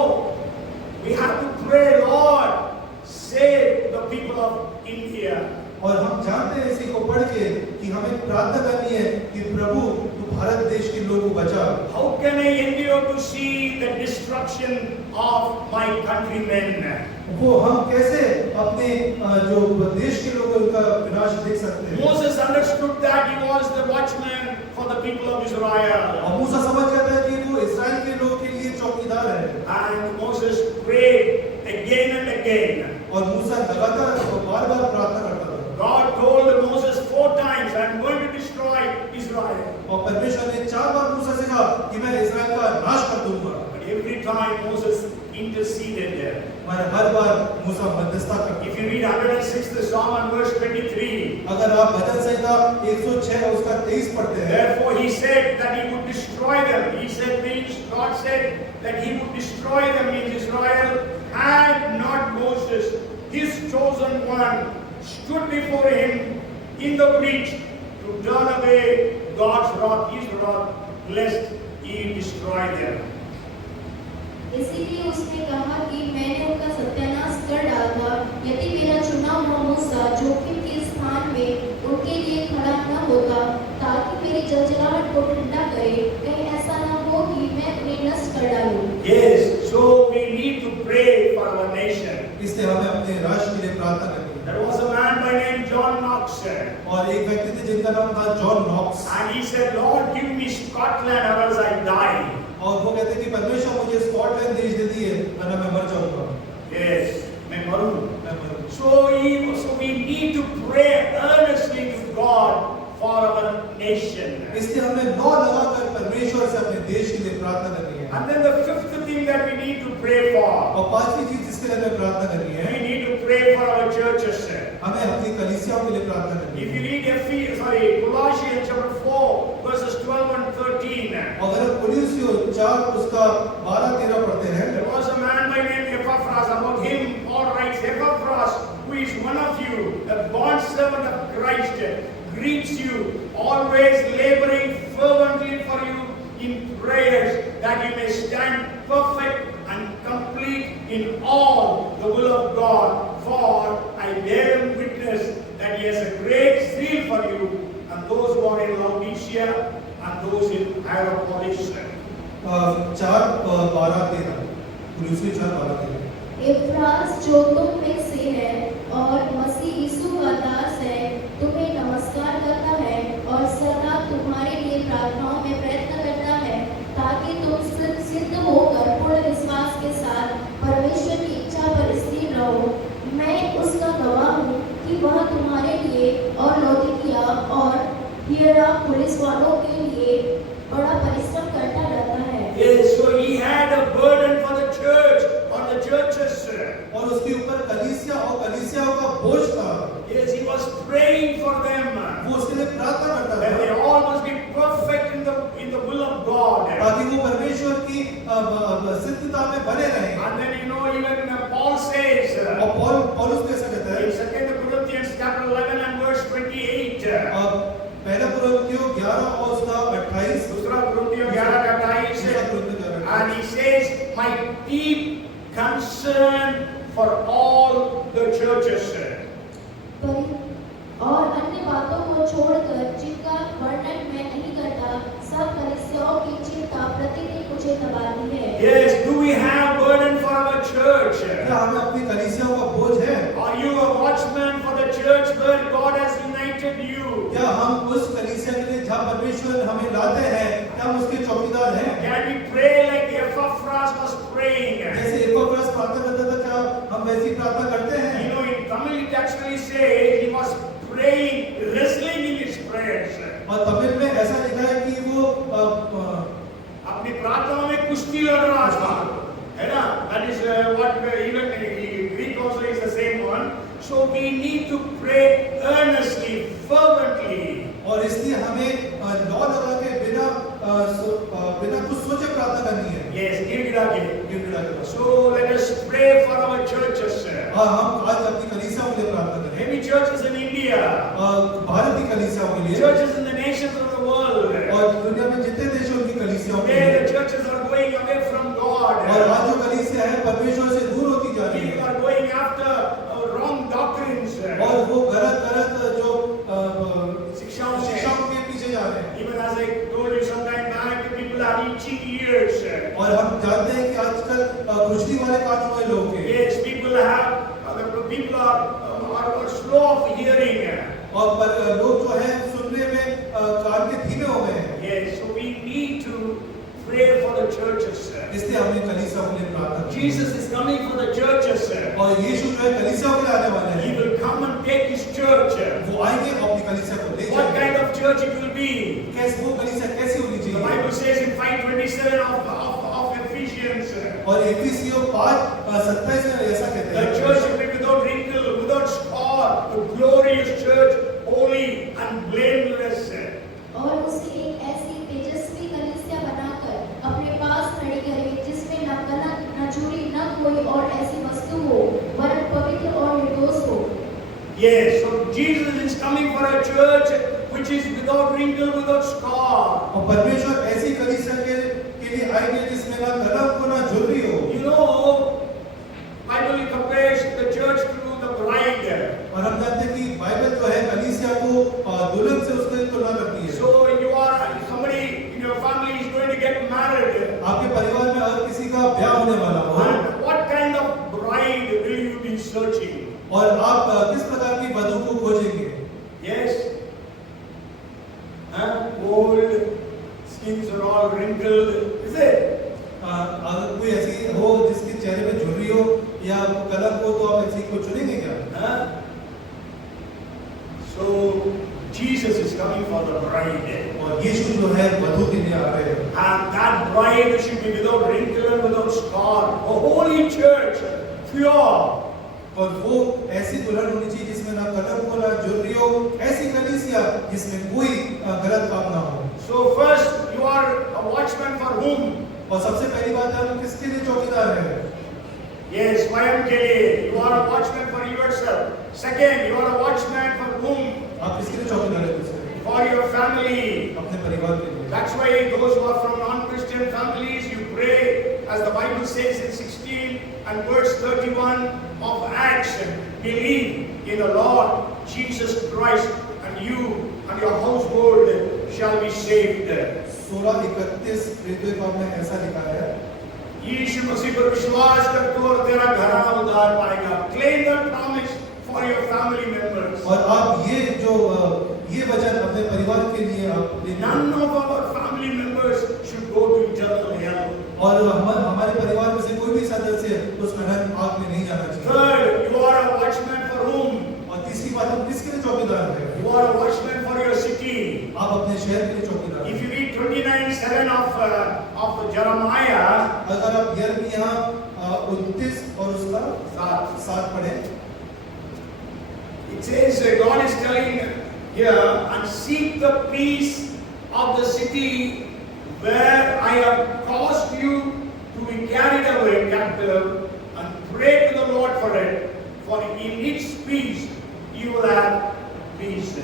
we have to pray, Lord, save the people of India. और हम जानते हैं इसी को पढ़ के कि हमें प्रार्थना करनी है कि प्रभु तू भारत देश के लोगों को बचा। How can I endure to see the destruction of my countrymen? वो हम कैसे अपने जो देश के लोगों का विनाश देख सकते हैं? Moses understood that he was the watchman for the people of Israel. और मूसा समझ गया था कि वो इस्राएल के लोगों के लिए चौकीदार है। And Moses prayed again and again. और मूसा लगातार बार-बार प्रार्थना करता था। God told Moses 4 times, I am going to destroy Israel. और परमेश्वर ने 4 बार मूसा से कहा कि मैं इस्राएल का नाश कर दूंगा। But every time Moses interceded there. मगर हर बार मूसा मध्यस्थता करता। If you read 106th Psalm and verse 23, अगर आप भजन संहिता 106 उसका 23 पढ़ते हैं, therefore he said that he would destroy them. He said, means God said that he would destroy them, means Israel had not Moses, his chosen one, stood before him in the breach to turn away God's wrath, his wrath, lest he destroy them. इसीलिए उसने कहा कि मैंने उनका सत्यानाश कर डाला था, यदि मेरा चुना हुआ मूसा जोखिम के स्थान में उनके लिए खड़ा न होता, ताकि मेरी जलजलाहट को ठंडा करे, कहीं ऐसा न हो कि मैं उन्हें नष्ट कर डालूं। Yes, so we need to pray for our nation. इसलिए हमें अपने राष्ट्र के लिए प्रार्थना करनी है। There was a man by name John Knox, और एक व्यक्ति थे जिनका नाम था John Knox, and he said, Lord, give me Scotland or else I die. और वो कहते कि परमेश्वर मुझे स्कॉटलैंड देश दे दिए वरना मैं मर जाऊंगा। Yes, मैं मरूं। मैं मरूं। So we need to pray earnestly to God for our nation. इसलिए हमें नौ लगाकर परमेश्वर से अपने देश के लिए प्रार्थना करनी है। And then the 5th thing that we need to pray for, और 5वीं चीज जिसके लिए हमें प्रार्थना करनी है, we need to pray for our churches. हमें अपनी कलीसिया के लिए प्रार्थना करनी If है। you read Colossians chapter 4 verses 12 and 13. अगर हम कोलोसियों 4 उसका 12-13 पढ़ते हैं, There was a man by name Epaphras. About him Paul writes, Epaphras, who is one of you, a bondservant of Christ, greets you, always laboring fervently for you in prayers, that you may stand perfect and complete in all the will of God. For I bear him witness that he has a great zeal for you, and those who are in Laodicea and those in Hierapolis. 4:12-13 कोलोसियों 4:12-13 एफ्रास जो तुम में से है और मसीह यीशु का दास है, तुम्हें नमस्कार करता है और सदा तुम्हारे लिए प्रार्थनाओं में प्रयत्न करता है, ताकि तुम सिद्ध होकर पूर्ण विश्वास के साथ परमेश्वर की इच्छा पर स्थिर रहो। मैं उसका गवाह हूँ कि वह तुम्हारे लिए और लौदीकिया और हियरापोलिस वालों के लिए बड़ा परिश्रम करता रहता है। Yes, so he had a burden for the church or the churches. और उसके ऊपर कलीसिया और कलीसियाओं का बोझ था। Yes, he was praying for them. वो उसके लिए प्रार्थना करता That they था all must be perfect in the will of God. ताकि वो परमेश्वर की सिद्धता में बने रहें। And then even Paul says और पौलुस भी ऐसा कहता in है 2 Corinthians chapter 11 and verse 28. पहला कुरिन्थियों 11 और उसका 28 दूसरा कुरिन्थियों 11 का 28. And he says, my deep concern for all the churches. और अन्य बातों को छोड़कर जिनका वर्णन मैं नहीं करता, सब कलीसियाओं की चिंता प्रतिदिन मुझे दबाती है। Yes, do we have burden for our church? क्या हमें अपनी कलीसियाओं का बोझ है? Are you a watchman for the church where God has united you? क्या हम उस कलीसिया के लिए जहाँ परमेश्वर हमें लाते हैं, क्या हम उसके चौकीदार हैं? Can we pray like Epaphras was praying? जैसे एपफ्रास प्रार्थना करता था, क्या हम वैसी प्रार्थना करते हैं? In Tamil it actually says he was praying, wrestling in his prayers. और तमिल में ऐसा लिखा है कि वो अपनी प्रार्थनाओं में कुश्ती लड़ रहा था, है ना? That is what even in Greek also is the same one. So we need to pray earnestly, fervently. और इसलिए हमें लौ लगा के बिना कुछ सोचे प्रार्थना करनी है। Yes, गिड़गिड़ा के. गिड़गिड़ा के। So let us pray for our churches. हाँ, हम आज अपनी कलीसियाओं के लिए प्रार्थना करें। Maybe churches in India, Bharat की कलीसियाओं के लिए, churches in the nations of the world, और दुनिया में जितने देश हैं उनकी कलीसियाओं के where लिए, the churches are going away from God. और आज जो कलीसिया है परमेश्वर से दूर होती जा रही People है, are going after wrong doctrines. और वो गलत जो शिक्षाओं के पीछे जा रहे हैं। Even as I told you some time back, the people are itching ears. और हम जानते हैं कि आजकल खुजली वाले कानों वाले लोग हैं, Yes, people are slow of hearing. और पर लोग जो है सुनने में कान के धीमे हो गए हैं। Yes, so we need to pray for the churches. इसलिए हमने कलीसियाओं के लिए प्रार्थना की। Jesus is coming for the churches. और यीशु जो है कलीसियाओं के लिए आने वाले He हैं। will come and take his church. वो आएंगे और अपनी कलीसिया को ले What जाएंगे। kind of church it will be? कैसे वो कलीसिया कैसी होनी The चाहिए? Bible says in 5:27 of Ephesians, और इफिसियों 5:27 में ऐसा कहते the हैं, church will be without wrinkle, without spot, the glorious church, holy and blameless. और उसे एक ऐसी तेजस्वी कलीसिया बनाकर अपने पास खड़ी करे, जिसमें न कलंक, न चोरी, न कोई और ऐसी वस्तु हो, वरन पवित्र और निर्दोष हो। Yes, so Jesus is coming for a church which is without wrinkle, without scar. और परमेश्वर ऐसी कलीसिया के लिए आएंगे जिसमें ना कलंक हो ना झुर्री हो। You know, Bible compares the church to the bride. और हम जानते हैं कि बाइबल जो है कलीसिया को दुल्हन से उसकी तुलना करती है। So somebody in your family is going to get married. आपके परिवार में हर किसी का ब्याह होने वाला हो, And what kind of bride will you be searching? और आप किस प्रकार की वधू को खोजेंगे? Yes? Old, skins are all wrinkled. Is it? अगर कोई ऐसी हो जिसके चेहरे पे झुर्री हो या कलंक हो, तो आप ऐसी को चुनेंगे क्या? So Jesus is coming for the bride. और यीशु जो है वधू के लिए आ रहे हैं, And that bride should be without wrinkle and without scar. A holy church, pure. और वो ऐसी दुल्हन होनी चाहिए जिसमें ना कलंक हो ना झुर्री हो हो ऐसी कलीसिया जिसमें कोई गलत काम ना हो। So first, you are a watchman for whom? और सबसे पहली बात है, हम किसके लिए चौकीदार है? Yes, स्वयं के लिए. You are a watchman for yourself. Second, you are a watchman for whom? आप किसके लिए चौकीदार है? दूसरे, For your family. अपने परिवार के लिए। That's why those who are from non-Christian families, you pray, as the Bible says in 16 and verse 31 of Acts, believe in the Lord Jesus Christ, and you and your household shall be saved. 16:31 प्रेरितों का में ऐसा लिखा है, यीशु मसीह पर विश्वास कर तू और तेरा घराना उद्धार पाएगा. Claim that promise for your family members. और आप ये वचन अपने परिवार के लिए आप लेना। None of our family members should go to eternal hell. और हमारे परिवार में से कोई भी सदस्य उस अनंत आग में नहीं जाना चाहिए। Third, you are a watchman for whom? और तीसरी बात, हम किसके लिए चौकीदार है? You are a watchman for your city. आप अपने शहर के लिए चौकीदार If हैं। you read 29:7 of the Jeremiah, अगर आप यिर्मयाह 29 और उसका 7 पढ़ें, it says God is telling here, and seek the peace of the city where I have caused you to be carried away captive, and pray to the Lord for it, for in its peace you will have peace.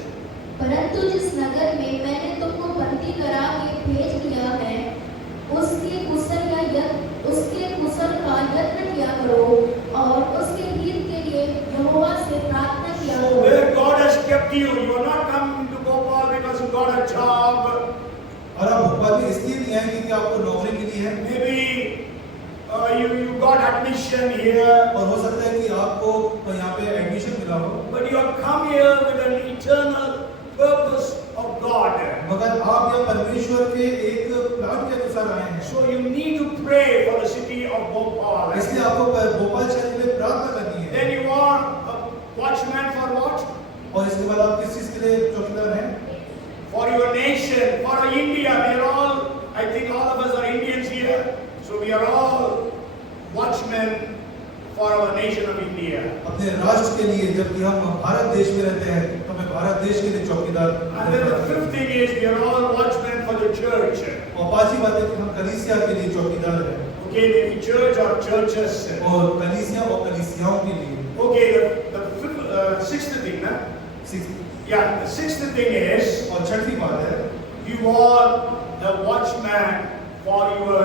परंतु जिस नगर में मैंने तुमको बंदी करा के भेज दिया है, उसके कुशल का यत्न किया करो और उसके हित के लिए यहोवा से प्रार्थना किया करो। Where God has kept you, you are not coming to Bhopal because you got a job. और आप भोपाल में इसलिए नहीं आएंगे कि आपको नौकरी मिली है, Maybe you got admission here, और हो सकता है कि आपको यहाँ पे एडमिशन मिला हो, but you have come here with an eternal purpose of God. मगर आप यहाँ परमेश्वर के एक प्लान के अनुसार आए हैं। So you need to pray for the city of Bhopal. इसलिए आपको भोपाल शहर के लिए प्रार्थना करनी है। Then you are a watchman for what? और इसके बाद आप किस चीज के लिए चौकीदार हैं? For your nation, for India. We are all, I think all of us are Indians here. So we are all watchmen for our nation of India. अपने राष्ट्र के लिए, जबकि हम भारत देश में रहते हैं, तो हमें भारत देश के लिए चौकीदार। And then the fifth thing is we are all watchmen for the church. और पांचवी बात है कि हम कलीसिया के लिए चौकीदार हैं। Okay, maybe church or churches. और कलीसिया और कलीसियाओं के लिए। Okay, the sixth thing, na? Yeah, the sixth thing is और छठी बात है, you are the watchman for your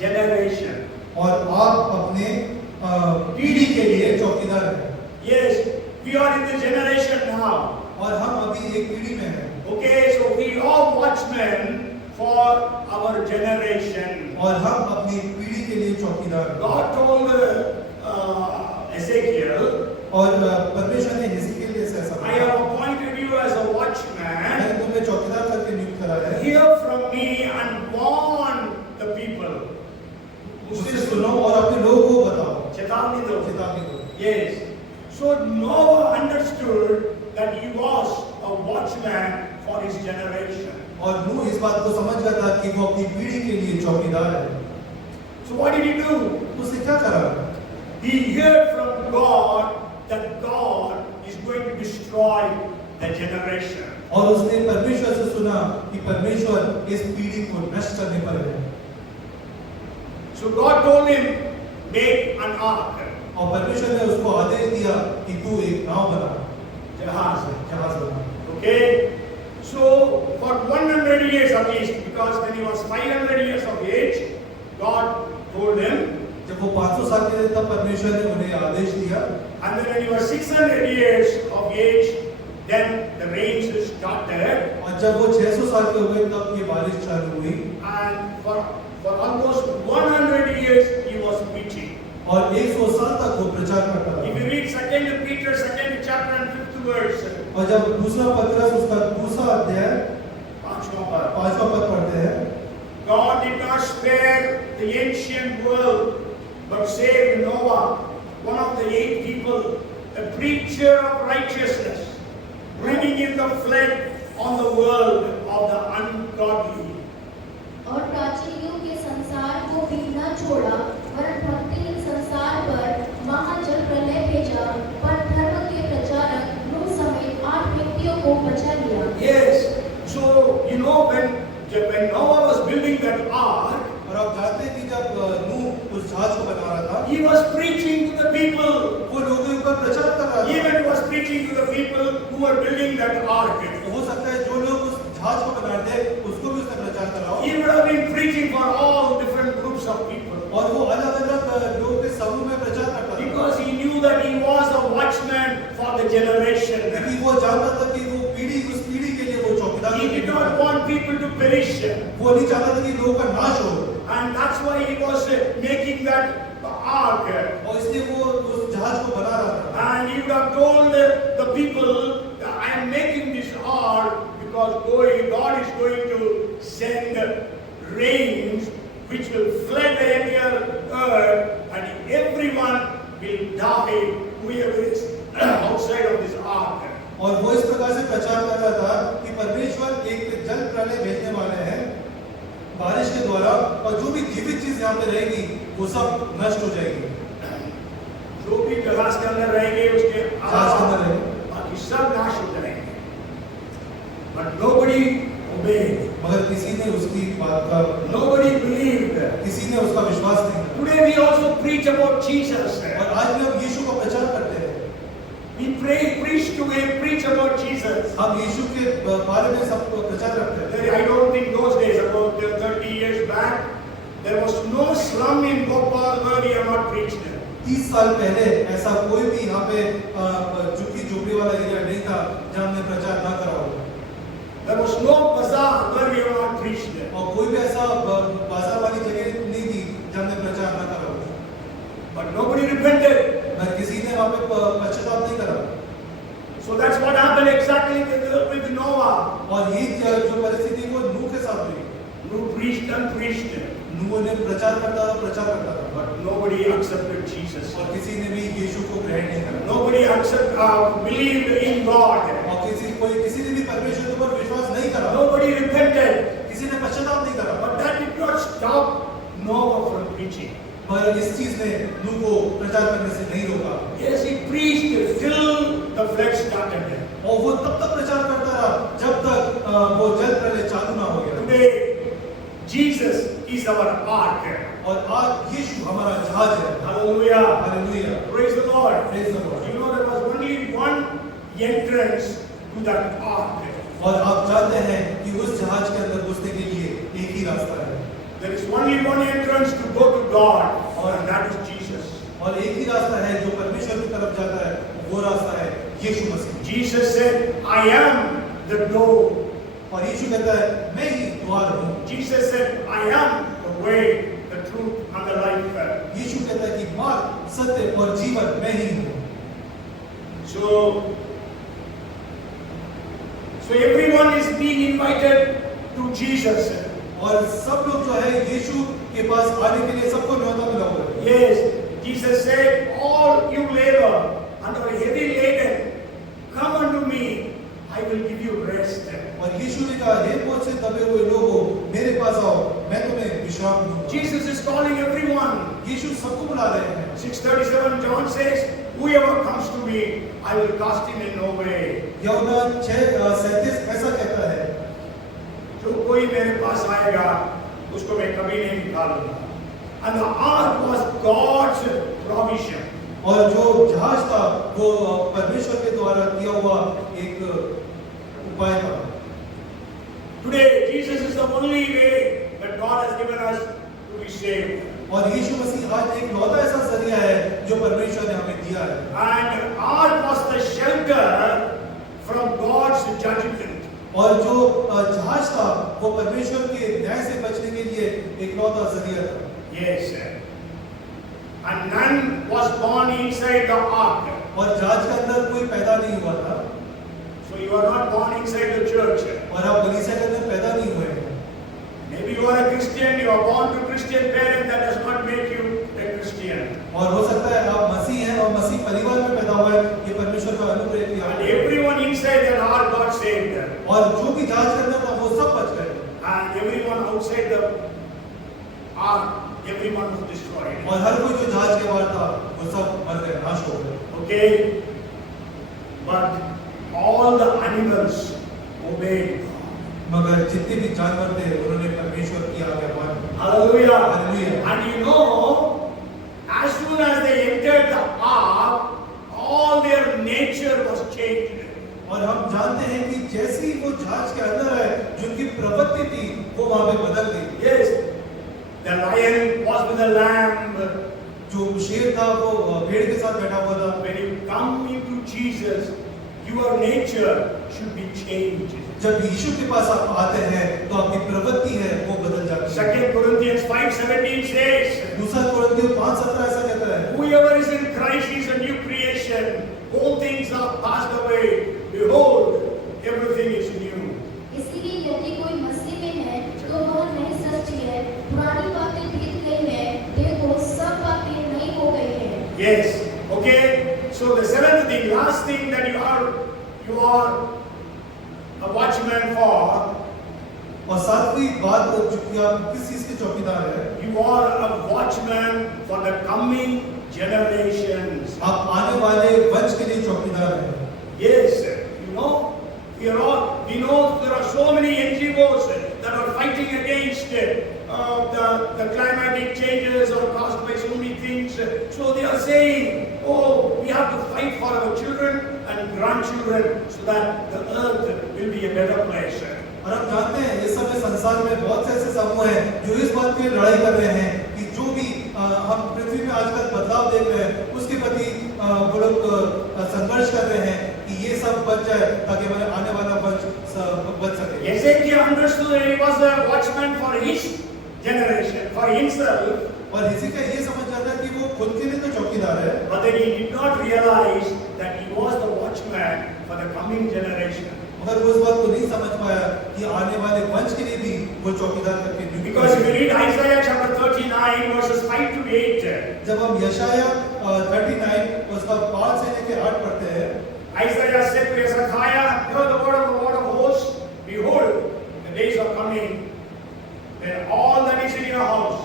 generation. और आप अपने पीढ़ी के लिए चौकीदार हैं। Yes, we are in the generation now. और हम अभी एक पीढ़ी में हैं। Okay, so we are watchmen for our generation. और हम अपनी पीढ़ी के लिए चौकीदार हैं। God told Ezekiel, और परमेश्वर ने हिजकिय्याह के ऐसा I have appointed you as a watchman. मैंने तुम्हें चौकीदार करके नियुक्त करा है। Hear from me and warn the people. मुझसे सुनो और अपने लोगों को बताओ, चेतावनी दो. चेतावनी दो। Yes. So Noah understood that he was a watchman for his generation. और नूह इस बात को समझ गया था कि वो अपनी पीढ़ी के लिए चौकीदार है। So what did he do? उसने क्या करा? He heard from God that God is going to destroy the generation. और उसने परमेश्वर से सुना कि परमेश्वर इस पीढ़ी को नष्ट करने पर है। So God told him, make an ark. और परमेश्वर ने उसको आदेश दिया कि तू एक नाव बना, जहाज. जहाज बना। Okay. So for 100 years at least, because when he was 500 years of age, God told him. जब वो 500 साल के थे तब परमेश्वर ने उन्हें आदेश दिया। And then when he was 600 years of age, then the rains started. और जब वो 600 साल के हुए तब ये बारिश चालू हुई। And for almost 100 years he was preaching. और 100 साल तक वो प्रचार करता रहा। If you read 2 Peter 2nd chapter and 5th verse, और जब दूसरा पत्रस उसका दूसरा अध्याय 5वां पद पढ़ते हैं, God did not spare the ancient world, but saved Noah, one of the 8 people, a preacher of righteousness, bringing in the flood on the world of the ungodly. और प्राचीन युग के संसार को भी न छोड़ा, वरन भक्तिहीन संसार पर महाजल प्रलय भेजा, पर धर्म के प्रचारक नूह समेत 8 व्यक्तियों were building that ark. हो सकता है जो लोग उस जहाज को बना रहे थे उसको भी उसने प्रचार करा हो। He would have been preaching for all different groups of people. और वो अलग-अलग लोगों के समूह में प्रचार करता था। Because he knew that he was a watchman for the generation. क्योंकि वो जानता था कि वो उस पीढ़ी के लिए वो चौकीदार He did not want people to perish. वो नहीं चाहता था कि लोगों का नाश हो। And that's why he was making that ark. और इसलिए वो उस जहाज को बना रहा था। And he would have told the people, I am making this ark because God is going to send rains which will flood the entire earth and everyone will die whoever is outside of this ark. और वो इस प्रकार से प्रचार कर रहा था कि परमेश्वर एक जल प्रलय भेजने वाले हैं बारिश के द्वारा, और जो भी जीवित चीज यहाँ पे रहेगी वो सब नष्ट हो जाएगी। जो भी जहाज के अंदर रहेंगे उसके जहाज के अंदर रहेंगे बाकी सब नाश हो जाएंगे। But nobody obeyed. मगर किसी ने उसकी बात का Nobody believed. किसी ने उसका विश्वास नहीं किया। Today we also preach about Jesus. और आज भी हम यीशु का प्रचार करते हैं। We preach about Jesus. हम यीशु के बारे में सब प्रचार करते हैं। I don't think those days, about 30 years back, there was no slum in Bhopal where we have not preached. 30 साल पहले ऐसा कोई भी यहाँ पे झुग्गी झोपड़ी वाला एरिया नहीं था जहाँ हमने प्रचार ना करा हो। There was no bazaar where we have not preached. और कोई भी ऐसा बाजार वाली जगह नहीं थी जहाँ हमने प्रचार ना करा हो। But nobody repented. मगर किसी ने वहाँ पे पश्चाताप नहीं करा। So that's what happened exactly with Noah. और ये जो परिस्थिति वो नूह के साथ हुई। Noah preached and preached. नूह ने प्रचार करता था But nobody accepted Jesus. और किसी ने भी यीशु को ग्रहण नहीं करा। Nobody believed in God. और किसी ने भी परमेश्वर के ऊपर विश्वास नहीं करा। Nobody repented. किसी ने पश्चाताप नहीं करा। But that did not stop Noah from preaching. पर इस चीज ने नूह को प्रचार करने से नहीं रोका। Yes, he preached till the flood started. और वो तब तक प्रचार करता रहा जब तक वो जल प्रलय चालू ना हो गया। Today, Jesus is our ark. और आज यीशु हमारा जहाज है। Hallelujah. Hallelujah. Praise the Lord. Praise the Lord। You know there was only one entrance to that ark. और आप जानते हैं कि उस जहाज के अंदर घुसने के लिए एक ही रास्ता है। There is only one entrance to go to God, and that is Jesus. और एक ही रास्ता है जो परमेश्वर की तरफ जाता है, वो रास्ता है यीशु मसीह। Jesus said, I am the door. और यीशु कहता है मैं ही द्वार हूँ। Jesus said, I am the way, the truth and the life. यीशु कहता है कि मार्ग, सत्य और जीवन मैं ही हूँ। So everyone is being invited to Jesus. और सब लोग जो है यीशु के पास आने के लिए सबको न्योता मिला हुआ है। Yes, Jesus said, all you labor and are heavy laden, come unto me, I will give you rest. और यीशु ने कहा हे बोझ से दबे हुए लोगों मेरे पास आओ मैं तुम्हें विश्राम दूंगा। Jesus is calling everyone. यीशु सबको बुला रहे हैं। 6:37 John says, whoever comes to me, I will cast him in no way. यूहन्ना 6:37 ऐसा कहता है जो कोई मेरे पास आएगा उसको मैं कभी नहीं निकालूंगा। And the ark was God's provision. और जो जहाज था वो परमेश्वर के द्वारा दिया हुआ एक उपाय था। Today Jesus is the only way that God has given us to be saved. और यीशु मसीह आज एक लौता ऐसा जरिया है जो परमेश्वर ने हमें दिया है। And ark was the shelter from God's judgment. और जो जहाज था वो परमेश्वर के न्याय से बचने के लिए एक लौता जरिया था। Yes. And none was born inside the ark. और जहाज के अंदर कोई पैदा नहीं हुआ था। So you are not born inside the church. और आप कलीसिया के अंदर पैदा नहीं हुए हैं। Maybe you are a Christian, you are born to Christian parents, that does not make you a Christian. और हो सकता है आप मसीह हैं और मसीह परिवार में पैदा हुए हैं, ये परमेश्वर का अनुग्रह की And आज्ञा है। everyone inside that ark got saved. और जो भी जहाज के अंदर था वो सब बच गए। And everyone outside the ark, everyone was destroyed. और हर कोई जो जहाज के बाहर था वो सब मर गए, नाश हो गए। Okay? But all the animals obeyed God. मगर जितने भी जानवर थे उन्होंने परमेश्वर की आज्ञा मानी। Hallelujah. Hallelujah. And you know, as soon as they entered the ark, all their nature was changed. और हम जानते हैं कि जैसे ही वो जहाज के अंदर है, जो उनकी प्रवृत्ति थी वो वहां पे बदल गई। Yes, the lion was with the lamb. जो शेर था वो भेड़ के साथ बैठा हुआ था। When you come into Jesus, your nature should be changed. जब यीशु के पास आप आते हैं तो आपकी प्रवृत्ति है वो बदल जाती है। 2 Corinthians 5:17 says, दूसरा कोरिन्थियों 5:17 ऐसा कहता है, whoever is in Christ is a new creation. All things are passed away. Behold, everything is new. इसलिए यदि कोई मसीह में है तो वह नई सृष्टि है, पुरानी बातें बीत गई है, देखो सब बातें नई हो गई है। Yes. Okay. So the seventh thing, last thing that you are a watchman for. और सातवीं बात जो कि आप किस चीज के चौकीदार है, You are a watchman for the coming generations. आप आने वाले वंश के लिए चौकीदार हैं। Yes, you know, we know there are so many NGOs that are fighting against the climatic changes or caused by so many things. So they are saying, oh, we have to fight for our children and grandchildren so that the earth will be a better place. और हम जानते हैं इस समय संसार में बहुत से ऐसे समूह हैं जो इस बात के लिए लड़ाई कर रहे हैं कि जो भी हम पृथ्वी में आजकल बदलाव देख रहे हैं उसके प्रति वो लोग संघर्ष कर रहे हैं कि ये सब बच जाए ताकि हमारे आने वाला वंश बच सके। Ezekiel understood that he was a watchman for his generation, for himself. और हिजकिय्याह ये समझ जाता है कि वो खुद के लिए तो चौकीदार है, But then he did not realize that he was the watchman for the coming generation. मगर वो इस बात को नहीं समझ पाया कि आने वाले वंश के लिए भी वो चौकीदार करके नियुक्त Because if है। you read Isaiah chapter 39 verses 5 to 8, जब हम यशायाह 39 उसका 5 से लेकर 8 पढ़ते हैं, Isaiah said to Hezekiah, hear the word of the Lord of hosts, behold, the days are coming, when all that is in your house,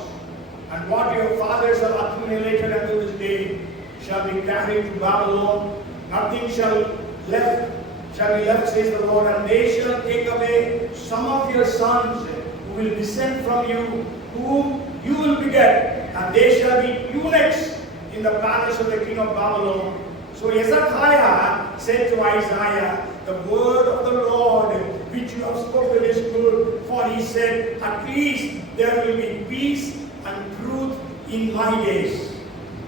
and what your fathers have accumulated until this day, shall be carried to Babylon, nothing shall be left, says the Lord, and they shall take away some of your sons who will descend from you, whom you will beget, and they shall be eunuchs in the palace of the king of Babylon. So Hezekiah said to Isaiah, the word of the Lord which you have spoken is good, for he said, at least there will be peace and truth in my days.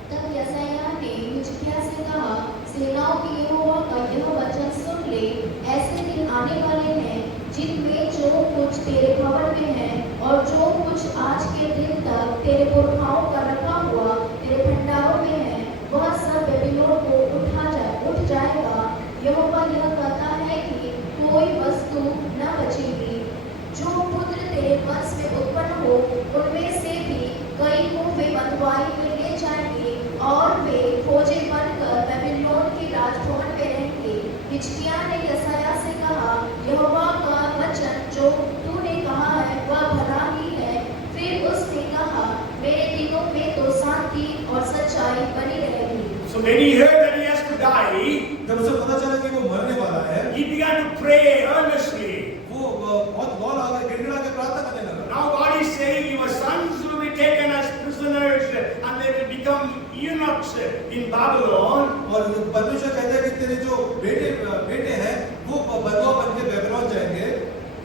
तब यशायाह ने हिजकिय्याह से कहा, सेनाओं के यहोवा का यह वचन सुन ले, ऐसे दिन आने वाले हैं जिनमें जो कुछ तेरे भवन में है और जो कुछ आज के दिन तक तेरे पुरखाओं का रखा हुआ तेरे भंडारों में है, वह सब बेबीलोन को उठ जाएगा। यहोवा यह कहता है कि कोई वस्तु न बचेगी। जो पुत्र तेरे वंश में उत्पन्न हो उनमें से भी कई को वे बंधुआई में ले जाएंगे और वे खोजे बनकर बेबीलोन के राजभवन में रहेंगे। हिजकिय्याह ने यशायाह से कहा, यहोवा का वचन जो तूने कहा है वह भला ही है। फिर उसने कहा, मेरे दिनों में तो शांति और सच्चाई बनी रहेगी। So when he heard that he has to die, जब उसे पता चला कि वो मरने वाला है, he began to pray earnestly. वो बहुत गौर आ गए, गिड़गिड़ा के प्रार्थना करने लगा। Now God is saying, your sons will be taken as prisoners and they will become eunuchs in Babylon. और परमेश्वर कहता है कि तेरे जो बेटे हैं वो बंधुआ बन के बेबीलोन जाएंगे।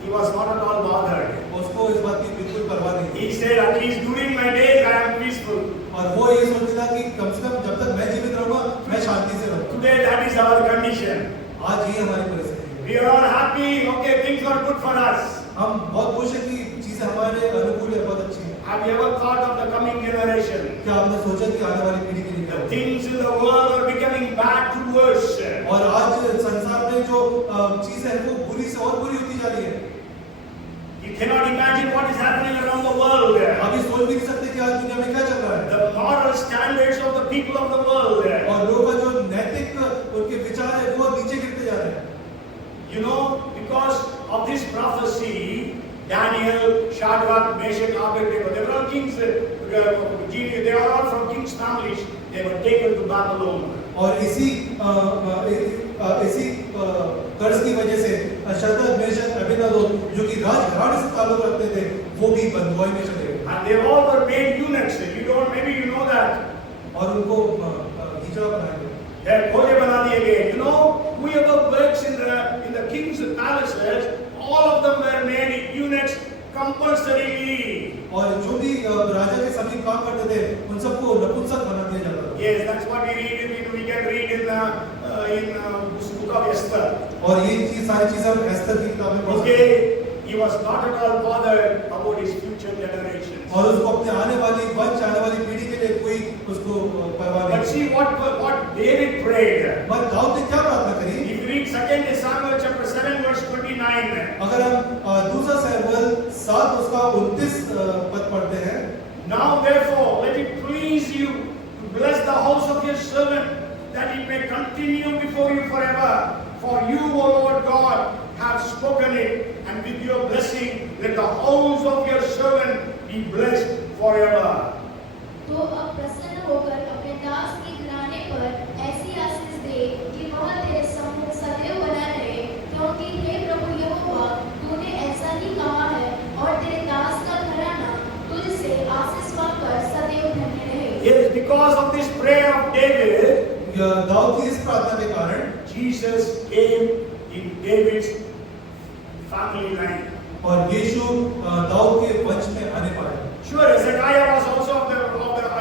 He was not at all bothered. उसको इस बात की बिल्कुल परवाह नहीं थी। He said, at least during my days I am peaceful. और वो ये सोचता था कि कम से कम जब तक मैं जीवित रहूंगा मैं शांति से रहूंगा। Today that is our condition. आज ये हमारी परिस्थिति है। We are all happy, okay, things are good for us. हम बहुत खुश हैं कि चीजें हमारे अनुकूल है, बहुत अच्छी है। Have you ever thought of the coming generation? क्या आपने सोचा कि आने वाली पीढ़ी के लिए क्या The होगा? things in the world are becoming bad to worse. और आज संसार में जो चीजें हैं वो बुरी से और बुरी होती जा रही है। You cannot imagine what is happening around the world. आप ये सोच भी नहीं सकते कि आज दुनिया में क्या चल रहा है। The moral standards of the people of the world. और लोगों का जो नैतिक उनके विचार है वो नीचे गिरते जा रहे हैं। You know, because of this prophecy, Daniel, Shadrach, Meshach, Abednego, they were all kings. They are all from kings' families. They were taken to Babylon. और इसी कर्ज की वजह से शद्रक, मेशक, अबेदनगो जो कि राजघराने से ताल्लुक रखते थे वो भी बंधुआई में चले गए। And they all were made eunuchs. Maybe you know that. और उनको हिजड़ा बनाया गया। खोजे बना दिए गए. You know, whoever works in the compulsorily. और जो भी राजा के सभी काम करते थे उन सबको नपुंसक बना दिया जाता था। Yes, that's what we can read in book of Esther. और ये चीज सारी चीजें हम एस्तर की किताब में पढ़ सकते हैं। Okay, he was not at all bothered about his future generations. और उसको अपने आने वाली वंश आने वाली पीढ़ी के लिए कोई उसको परवाह But नहीं। see what David prayed. पर दाऊद ने क्या प्रार्थना करी? If you read 2 Samuel chapter 7 verse 29. अगर हम दूसरा सैमुएल 7 उसका 29 पद पढ़ते हैं। Now therefore let it please you to bless the house of your servant, that it may continue before you forever. For you, O Lord God, have spoken it, and with your blessing let the house of your servant be blessed forever. तो अब प्रसन्न होकर अपने दास के घराने पर ऐसी आशीष दे कि वह तेरे सम्मुख सदैव बना रहे, क्योंकि हे प्रभु यहोवा, तूने ऐसा ही कहा है, और तेरे दास का घराना तुझसे आशीष पाकर सदैव धन्य रहे। Yes, because of this prayer of David, Dawood की इस प्रार्थना के कारण Jesus came in David's family line. और यीशु दाऊद के वंश में आने पाए। Sure, Hezekiah was also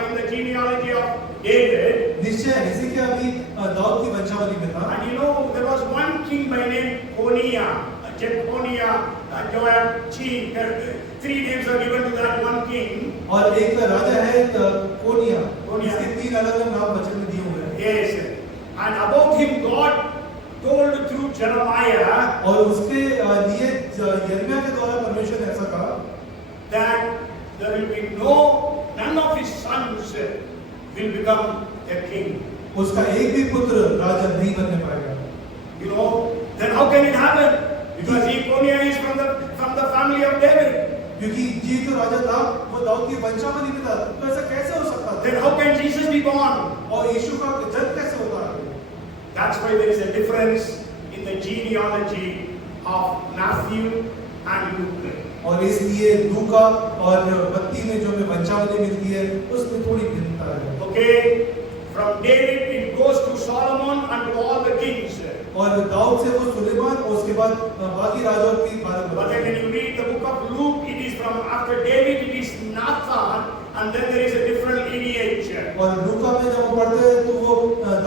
in the genealogy of David. निश्चय हिजकिय्याह भी दाऊद की वंशावली में था। And you know, there was one king by name Coniah, Jeconiah, Joab, Chin. 3 names are given to that one king. और एक राजा है कोनिया, कोनिया। इसके 3 अलग-अलग नाम वचन में दिए हुए हैं। Yes. And about him God told through Jeremiah और उसके लिए यिर्मयाह के द्वारा परमेश्वर ने ऐसा कहा that there will be none of his sons will become a king. उसका एक भी पुत्र राजा नहीं बनने पाएगा। You know, then how can it happen? Because Coniah is from the family of David. क्योंकि ये जो राजा था वो दाऊद की वंशावली में था, तो ऐसा कैसे हो सकता था? Then how can Jesus be born? और यीशु का जन्म कैसे होता है? That's why there is a difference in the genealogy of Matthew and Luke. और इसलिए लूका और मत्ती में जो हमें वंशावली मिलती है उसमें थोड़ी भिन्नता है। Okay, from David it goes to Solomon and to all the kings. और दाऊद से वो सुलेमान और उसके बाद बाकी राजाओं की बात But then when you read the book of Luke, it is from after David, it is Nathan, and then there is a different lineage. और लूका में जब हम पढ़ते हैं तो वो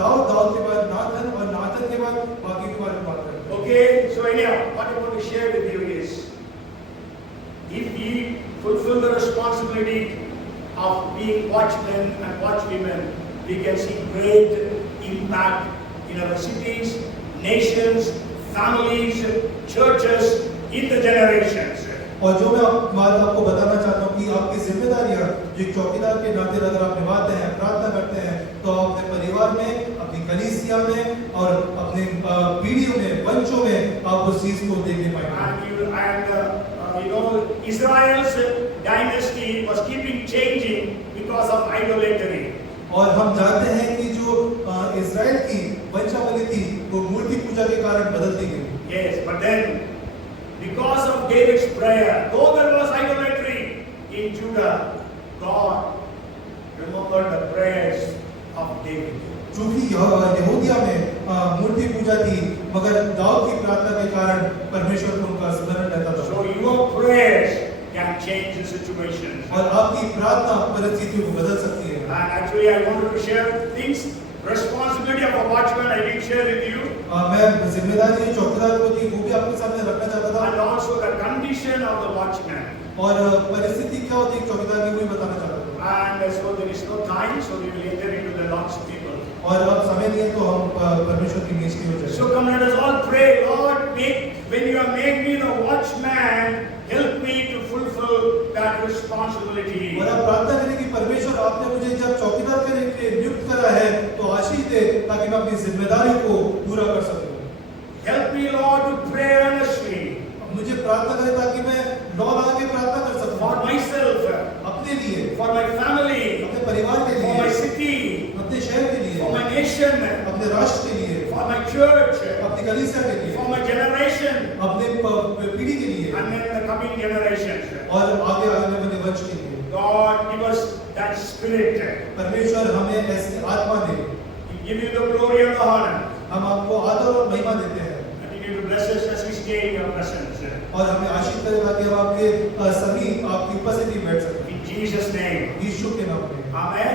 दाऊद के बाद नाथन और नाथन के बाद बाकी के बारे में बात करते हैं। Okay, so anyhow, what I want to share with you is, if we fulfill the responsibility of being watchmen and watchwomen, we can see great impact in our cities, nations, families, churches, in the generations. और जो मैं बात आपको बताना चाहता हूँ कि आपकी जिम्मेदारियां जो एक चौकीदार के नाते अगर आप निभाते हैं, प्रार्थना करते हैं, तो आप अपने परिवार में, अपनी कलीसिया में और अपने पीढ़ियों में, वंशों में आप उस चीज को देखने पाएंगे। You know, Israel's dynasty was keeping changing because of idolatry. और हम जानते हैं कि जो इजराइल की वंशावली थी वो मूर्ति पूजा के कारण बदलती गई। Yes, but then because of David's prayer, though there was idolatry in Judah, God remembered the prayers of David. चूंकि यहूदिया में मूर्ति पूजा थी, मगर दाऊद की प्रार्थना के कारण परमेश्वर को उनका स्मरण रहता था। So your prayers can change the situation. और आपकी प्रार्थना परिस्थितियों को बदल सकती है। And actually, I wanted to share things. Responsibility of a watchman, I didn't share with you. मैं जिम्मेदारी चौकीदार को थी वो भी आपके सामने रखना चाहता था। And also the condition of the watchman. और परिस्थिति क्या होती है चौकीदार की वही बताना चाहता था। And so there is no time, so we will enter into the Lord's people. और अब समय नहीं है तो हम परमेश्वर की मेज की ओर जाएं। So come, let us all pray. Lord, when you have made me the watchman, help me to fulfill that responsibility. और आप प्रार्थना करें कि परमेश्वर आपने मुझे जब चौकीदार के लिए नियुक्त करा है तो आशीष दे ताकि मैं अपनी जिम्मेदारी को पूरा कर सकूं। Help me, Lord, to pray earnestly. मुझे प्रार्थना करें ताकि मैं लौ लगा के प्रार्थना कर सकूं। For myself, अपने लिए, for my family, अपने परिवार के for my लिए, city, अपने शहर के लिए, for my nation, अपने राष्ट्र के लिए, for my church, अपनी कलीसिया के लिए, for my generation, अपने पीढ़ी के लिए and then the coming generations. और आगे आने वाले वंश के लिए। God, give us that spirit. परमेश्वर हमें ऐसी आत्मा दे। We give you the glory and the honor. हम आपको आदर और महिमा देते हैं। Continue to bless us as we stay in your presence. और हमें आशीष करेगा कि हम आपके सभी आपकी उपस्थिति में बैठ सकते हैं In Jesus' name. यीशु के नाम में Amen.